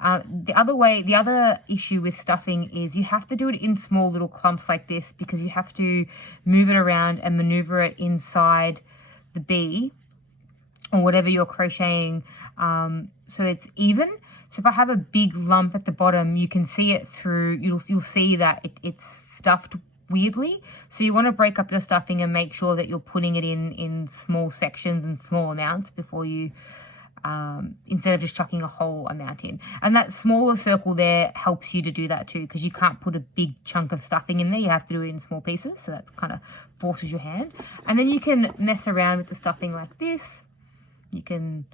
The other issue with stuffing is you have to do it in small little clumps like this, because you have to move it around and maneuver it inside the bee or whatever you're crocheting, so it's even. So if I have a big lump at the bottom, you can see it through, you'll see that it's stuffed weirdly. So you want to break up your stuffing and make sure that you're putting it in small sections and small amounts before you instead of just chucking a whole amount in. And that smaller circle there helps you to do that too, because you can't put a big chunk of stuffing in there. You have to do it in small pieces, so that kind of forces your hand. And then you can mess around with the stuffing like this. You can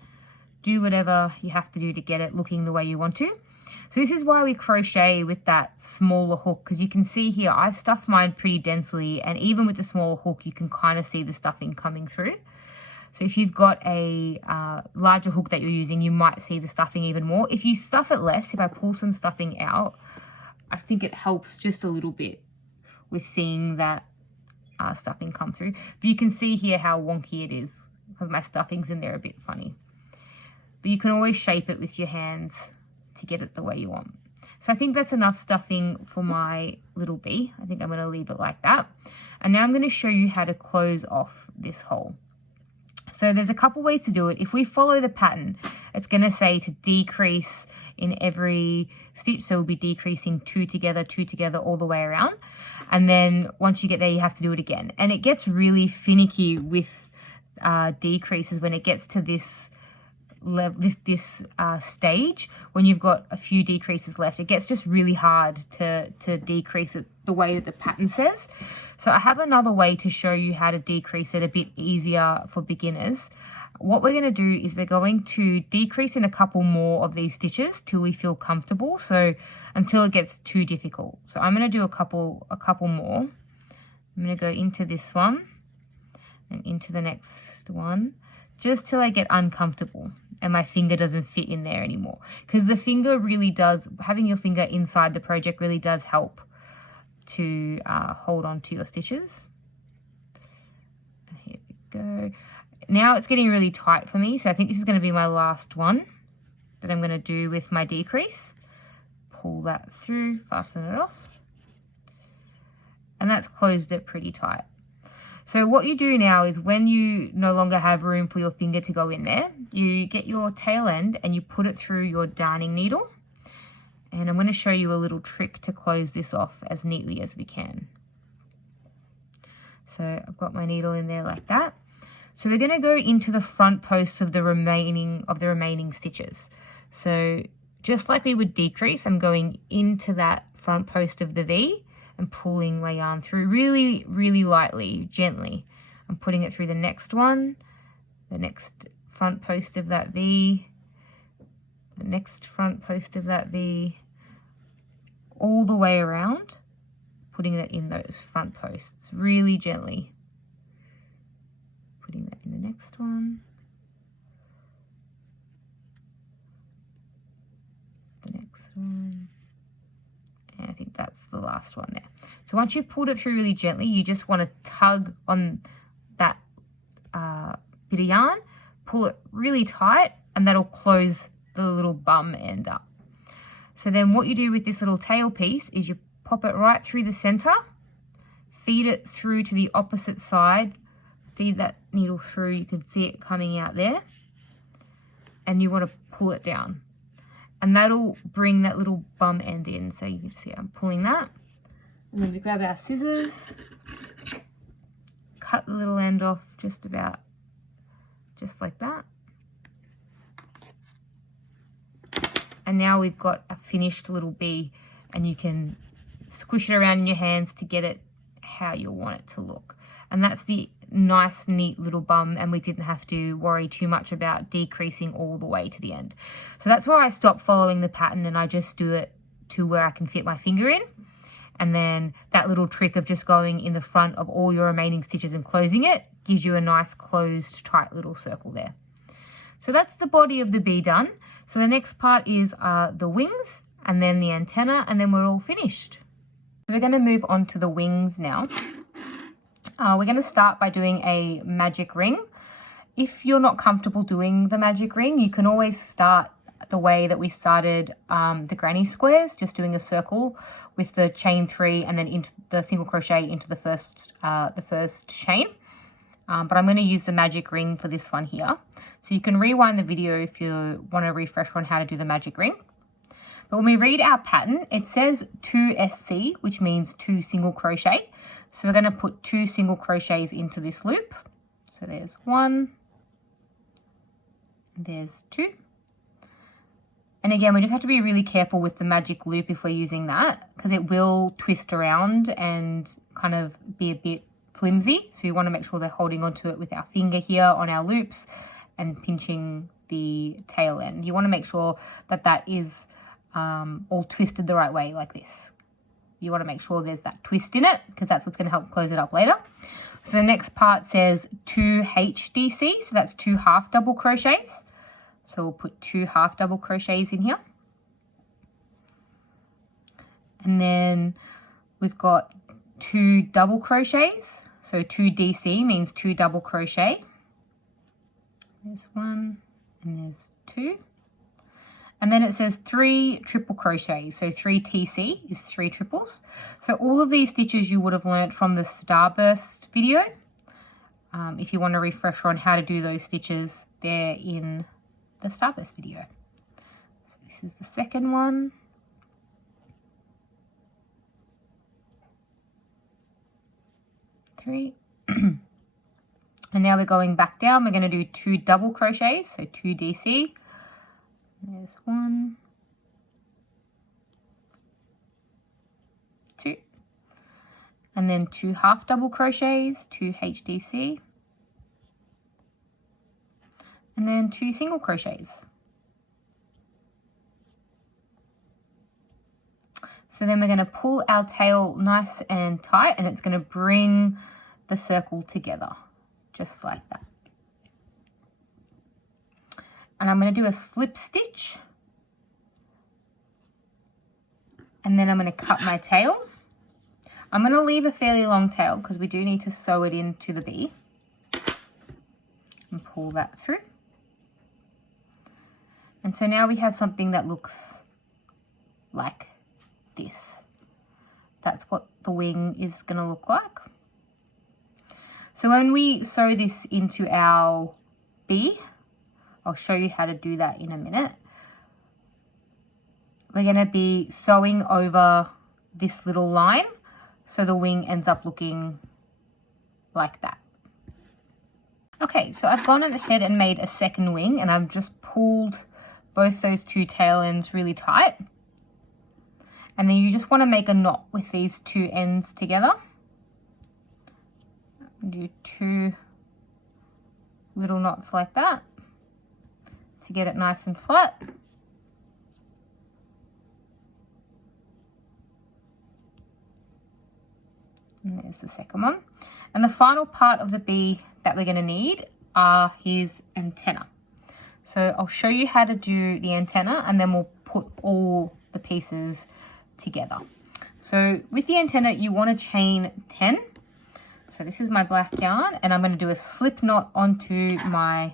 do whatever you have to do to get it looking the way you want to. So this is why we crochet with that smaller hook, because you can see here I've stuffed mine pretty densely, and even with the smaller hook you can kind of see the stuffing coming through. So if you've got a larger hook that you're using, you might see the stuffing even more. If you stuff it less, if I pull some stuffing out, I think it helps just a little bit with seeing that stuffing come through. But you can see here how wonky it is because my stuffing's in there a bit funny. But you can always shape it with your hands to get it the way you want. So I think that's enough stuffing for my little bee. I think I'm going to leave it like that. And now I'm going to show you how to close off this hole. So there's a couple ways to do it. If we follow the pattern, it's going to say to decrease in every stitch. So we'll be decreasing two together, all the way around. And then once you get there, you have to do it again. And it gets really finicky with decreases when it gets to this stage, when you've got a few decreases left. It gets just really hard to decrease it the way that the pattern says. So I have another way to show you how to decrease it a bit easier for beginners. What we're going to do is we're going to decrease in a couple more of these stitches till we feel comfortable, so until it gets too difficult. So I'm going to do a couple more. I'm going to go into this one and into the next one, just till I get uncomfortable and my finger doesn't fit in there anymore. Because the finger really does, having your finger inside the project really does help to hold on to your stitches. Here we go. Now it's getting really tight for me, so I think this is going to be my last one that I'm going to do with my decrease. Pull that through, fasten it off, and that's closed it pretty tight. So what you do now is when you no longer have room for your finger to go in there, you get your tail end and you put it through your darning needle. And I'm going to show you a little trick to close this off as neatly as we can. So I've got my needle in there like that. So we're going to go into the front posts of the remaining stitches. So just like we would decrease, I'm going into that front post of the V and pulling my yarn through really, really lightly, gently. I'm putting it through the next one, the next front post of that V, the next front post of that V, all the way around, putting it in those front posts really gently. Putting that in the next one, the next one, and I think that's the last one there. So once you've pulled it through really gently, you just want to tug on that bit of yarn, pull it really tight, and that'll close the little bum end up. So then what you do with this little tail piece is you pop it right through the center, feed it through to the opposite side, feed that needle through, you can see it coming out there, and you want to pull it down. And that'll bring that little bum end in. So you can see I'm pulling that. And then we grab our scissors, cut the little end off just like that. And now we've got a finished little bee, and you can squish it around in your hands to get it how you want it to look. And that's the nice, neat little bum, and we didn't have to worry too much about decreasing all the way to the end. So that's where I stop following the pattern and I just do it to where I can fit my finger in. And then that little trick of just going in the front of all your remaining stitches and closing it gives you a nice closed, tight little circle there. So that's the body of the bee done. So the next part is the wings, and then the antenna, and then we're all finished. So we're going to move on to the wings now. We're going to start by doing a magic ring. If you're not comfortable doing the magic ring, you can always start the way that we started the granny squares, just doing a circle with the chain 3 and then into the single crochet into the first chain. But I'm going to use the magic ring for this one here. So you can rewind the video if you want a refresher on how to do the magic ring. But when we read our pattern, it says 2 SC, which means 2 single crochet. So we're going to put 2 single crochets into this loop. So there's 1, there's 2. And again, we just have to be really careful with the magic loop if we're using that, because it will twist around and kind of be a bit flimsy. So you want to make sure they're holding onto it with our finger here on our loops and pinching the tail end. You want to make sure that that is all twisted the right way, like this. You want to make sure there's that twist in it, because that's what's going to help close it up later. So the next part says 2 HDC, so that's 2 half double crochets. So we'll put 2 half double crochets in here. And then we've got 2 double crochets. So 2 DC means 2 double crochet. There's 1 and there's 2. And then it says 3 triple crochets. So 3 TC is 3 triples. So all of these stitches you would have learnt from the Starburst video. If you want a refresher on how to do those stitches, they're in the Starburst video. So this is the second one. Three. And now we're going back down. We're going to do 2 double crochets, so 2 DC. There's 1, 2, and then 2 half double crochets, 2 HDC, and then 2 single crochets. So then we're going to pull our tail nice and tight, and it's going to bring the circle together, just like that. And I'm going to do a slip stitch, and then I'm going to cut my tail. I'm going to leave a fairly long tail because we do need to sew it into the bee, and pull that through. And so now we have something that looks like this. That's what the wing is going to look like. So when we sew this into our bee, I'll show you how to do that in a minute. We're going to be sewing over this little line so the wing ends up looking like that. Okay, Okay, so I've gone ahead and made a second wing, and I've just pulled both those two tail ends really tight. And then you just want to make a knot with these two ends together. Do 2 little knots like that to get it nice and flat. And there's the second one. And the final part of the bee that we're going to need are his antenna. So I'll show you how to do the antenna, and then we'll put all the pieces together. So with the antenna, you want to chain 10. So this is my black yarn, and I'm going to do a slip knot onto my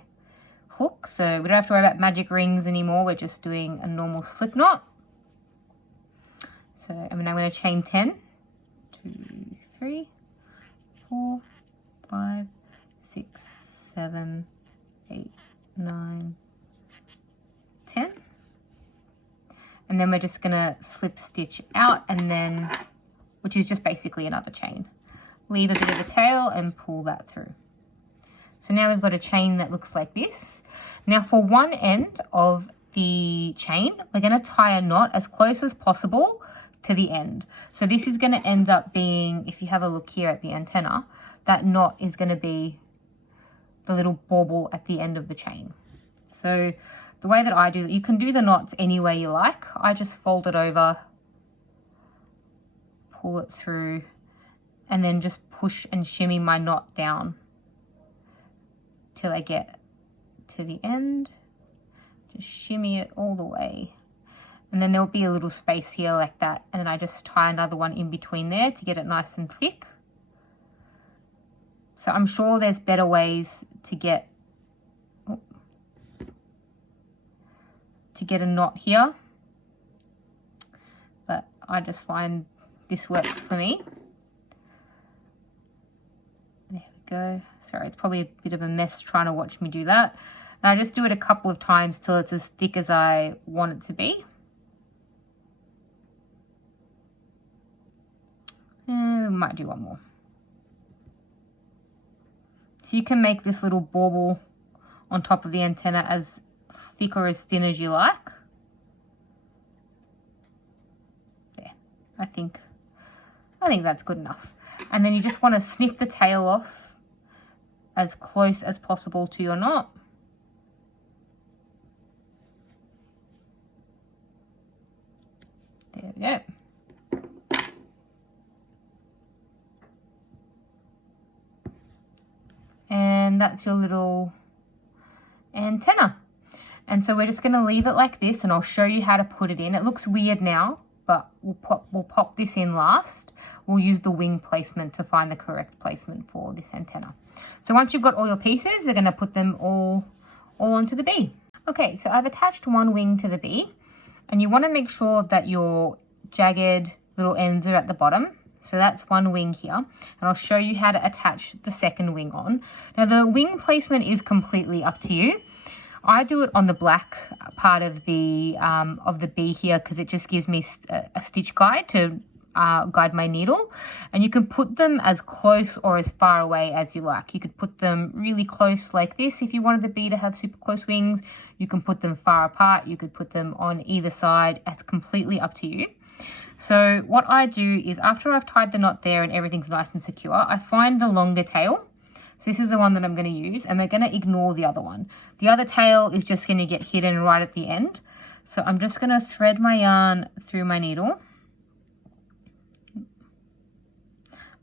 hook. So we don't have to worry about magic rings anymore. We're just doing a normal slip knot. So I'm going to chain 10. 2, 3, 4, 5, 6, 7, 8, 9, 10. And then we're just going to slip stitch out, and then, which is just basically another chain. Leave a bit of a tail and pull that through. So now we've got a chain that looks like this. Now for one end of the chain, we're going to tie a knot as close as possible to the end. So this is going to end up being, if you have a look here at the antenna, that knot is going to be the little bauble at the end of the chain. So the way that I do it, you can do the knots any way you like. I just fold it over, pull it through, and then just push and shimmy my knot down till I get to the end. Just shimmy it all the way. And then there'll be a little space here like that. And then I just tie another one in between there to get it nice and thick. So I'm sure there's better ways to get a knot here, but I just find this works for me. There we go. Sorry, it's probably a bit of a mess trying to watch me do that. And I just do it a couple of times till it's as thick as I want it to be. And we might do one more. So you can make this little bauble on top of the antenna as thick or as thin as you like. There, I think that's good enough. And then you just want to snip the tail off as close as possible to your knot. There we go. And that's your little antenna. And so we're just going to leave it like this, and I'll show you how to put it in. It looks weird now, but we'll pop this in last. We'll use the wing placement to find the correct placement for this antenna. So once you've got all your pieces, we're going to put them all onto the bee. Okay, so I've attached one wing to the bee, and you want to make sure that your jagged little ends are at the bottom. So that's one wing here, and I'll show you how to attach the second wing on. Now the wing placement is completely up to you. I do it on the black part of the bee here because it just gives me a stitch guide to guide my needle, and you can put them as close or as far away as you like. You could put them really close like this if you wanted the bee to have super close wings. You can put them far apart. You could put them on either side. It's completely up to you. So what I do is after I've tied the knot there and everything's nice and secure, I find the longer tail. So this is the one that I'm going to use, and we're going to ignore the other one. The other tail is just going to get hidden right at the end. So I'm just going to thread my yarn through my needle.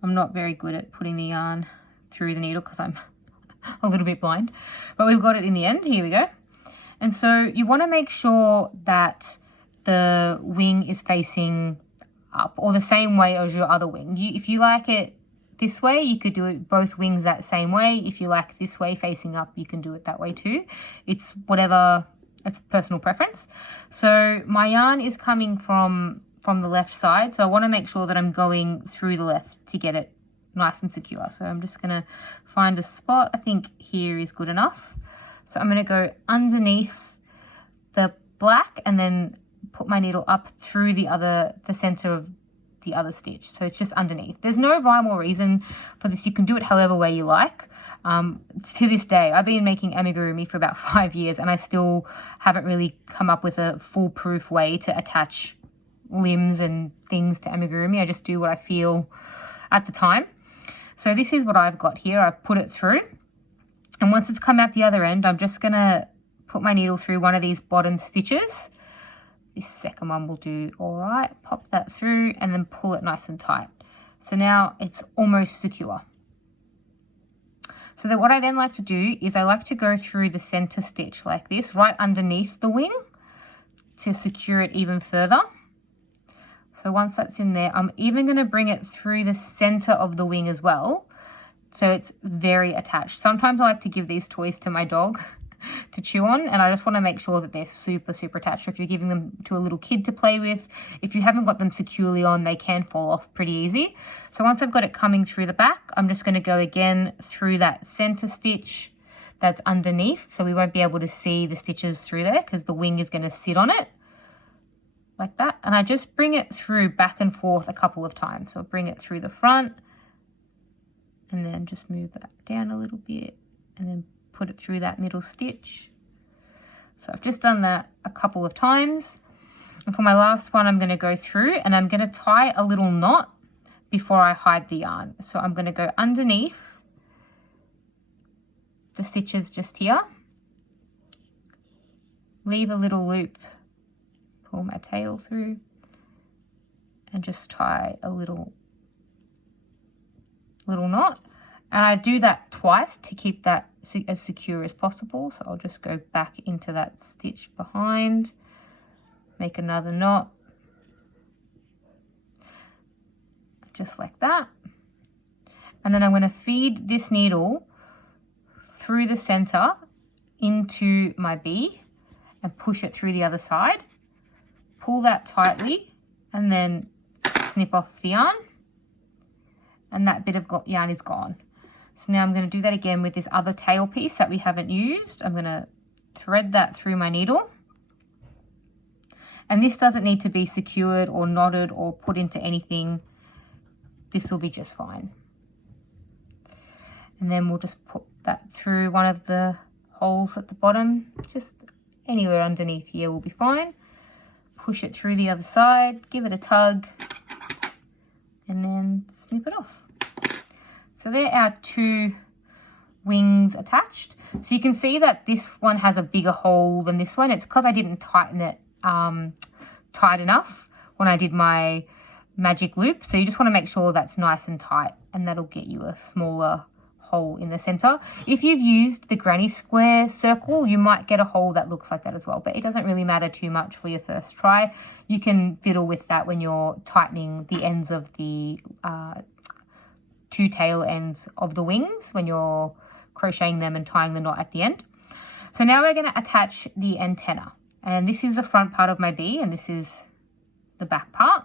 I'm not very good at putting the yarn through the needle because I'm a little bit blind, but we've got it in the end. Here we go. And so you want to make sure that the wing is facing up or the same way as your other wing. If you like it this way, you could do it both wings that same way. If you like this way facing up, you can do it that way too. It's whatever, it's personal preference. So my yarn is coming from the left side, so I want to make sure that I'm going through the left to get it nice and secure. So I'm just going to find a spot. I think here is good enough. So I'm going to go underneath the black and then put my needle up through the center of the other stitch. So it's just underneath. There's no rhyme or reason for this. You can do it however way you like. To this day, I've been making amigurumi for about 5 years and I still haven't really come up with a foolproof way to attach limbs and things to amigurumi. I just do what I feel at the time. So this is what I've got here. I've put it through, and once it's come out the other end, I'm just going to put my needle through one of these bottom stitches. This second one will do all right. Pop that through and then pull it nice and tight. So now it's almost secure. So then what I then like to do is I like to go through the center stitch like this, right underneath the wing, to secure it even further. So once that's in there, I'm even going to bring it through the center of the wing as well, so it's very attached. Sometimes I like to give these toys to my dog to chew on, and I just want to make sure that they're super, super attached. So if you're giving them to a little kid to play with, if you haven't got them securely on, they can fall off pretty easy. So once I've got it coming through the back, I'm just going to go again through that center stitch that's underneath, so we won't be able to see the stitches through there because the wing is going to sit on it like that. And I just bring it through back and forth a couple of times. So I'll bring it through the front and then just move that down a little bit and then put it through that middle stitch. So I've just done that a couple of times. And for my last one, I'm going to go through and I'm going to tie a little knot before I hide the yarn. So I'm going to go underneath the stitches just here, leave a little loop, pull my tail through and just tie a little knot. And I do that twice to keep that as secure as possible. So I'll just go back into that stitch behind, make another knot, just like that. And then I'm going to feed this needle through the center into my bee and push it through the other side. Pull that tightly and then snip off the yarn, and that bit of yarn is gone. So now I'm going to do that again with this other tail piece that we haven't used. I'm going to thread that through my needle, and this doesn't need to be secured or knotted or put into anything. This will be just fine. And then we'll just put that through one of the holes at the bottom, just anywhere underneath here will be fine. Push it through the other side, give it a tug, and then snip it off. So there are two wings attached. So you can see that this one has a bigger hole than this one. It's because I didn't tighten it tight enough when I did my magic loop. So you just want to make sure that's nice and tight, and that'll get you a smaller hole in the center. If you've used the granny square circle, you might get a hole that looks like that as well, but it doesn't really matter too much for your first try. You can fiddle with that when you're tightening the ends of the two tail ends of the wings when you're crocheting them and tying the knot at the end. So now we're going to attach the antenna, and this is the front part of my bee and this is the back part.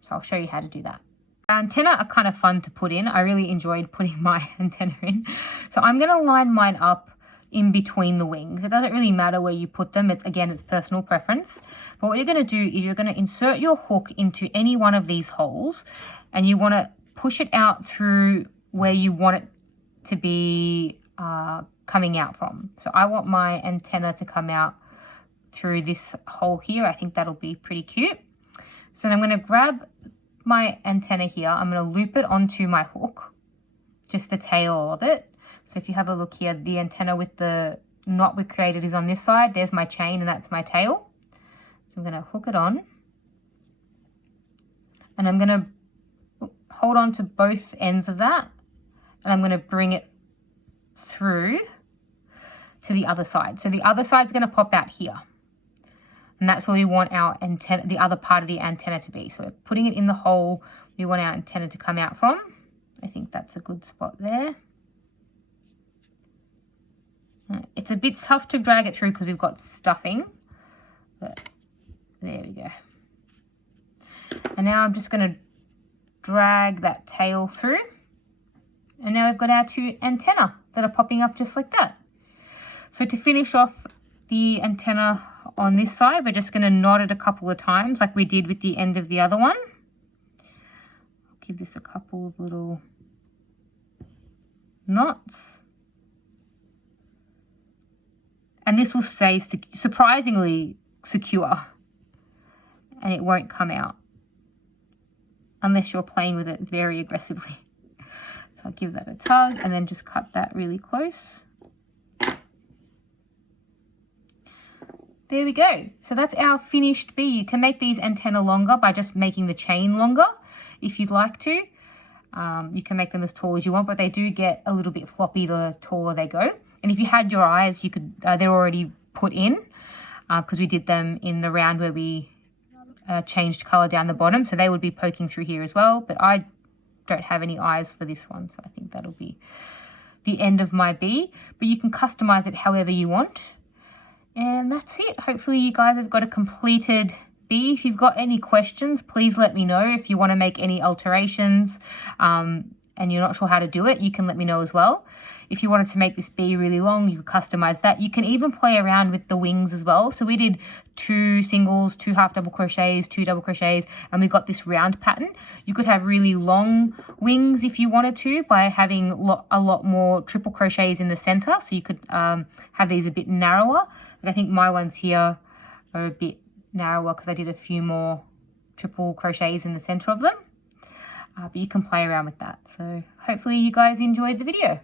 So I'll show you how to do that. Antenna are kind of fun to put in. I really enjoyed putting my antenna in. So I'm going to line mine up in between the wings. It doesn't really matter where you put them. Again, it's personal preference. But what you're going to do is you're going to insert your hook into any one of these holes, and you want to push it out through where you want it to be coming out from. So I want my antenna to come out through this hole here. I think that'll be pretty cute. So then I'm going to grab my antenna here, I'm going to loop it onto my hook, just the tail of it. So if you have a look here, the antenna with the knot we created is on this side. There's my chain and that's my tail. So I'm going to hook it on, and I'm going to hold on to both ends of that, and I'm going to bring it through to the other side. So the other side's going to pop out here. And that's where we want our antenna, the other part of the antenna to be. So we're putting it in the hole we want our antenna to come out from. I think that's a good spot there. It's a bit tough to drag it through because we've got stuffing, but there we go. And now I'm just going to drag that tail through. And now we've got our two antennae that are popping up just like that. So to finish off the antenna on this side, we're just going to knot it a couple of times like we did with the end of the other one. I'll give this a couple of little knots. And this will stay surprisingly secure, and it won't come out unless you're playing with it very aggressively. So I'll give that a tug and then just cut that really close. There we go. So that's our finished bee. You can make these antennae longer by just making the chain longer if you'd like to. You can make them as tall as you want, but they do get a little bit floppy the taller they go. And if you had your eyes, you could, they're already put in because we did them in the round where we changed color down the bottom. So they would be poking through here as well, but I don't have any eyes for this one. So I think that'll be the end of my bee, but you can customize it however you want. And that's it. Hopefully you guys have got a completed bee. If you've got any questions, please let me know. If you want to make any alterations and you're not sure how to do it, you can let me know as well. If you wanted to make this bee really long, you could customize that. You can even play around with the wings as well. So we did 2 singles, 2 half double crochets, 2 double crochets, and we got this round pattern. You could have really long wings if you wanted to by having a lot more triple crochets in the center. So you could have these a bit narrower. But I think my ones here are a bit narrower because I did a few more triple crochets in the center of them. But you can play around with that. So hopefully you guys enjoyed the video.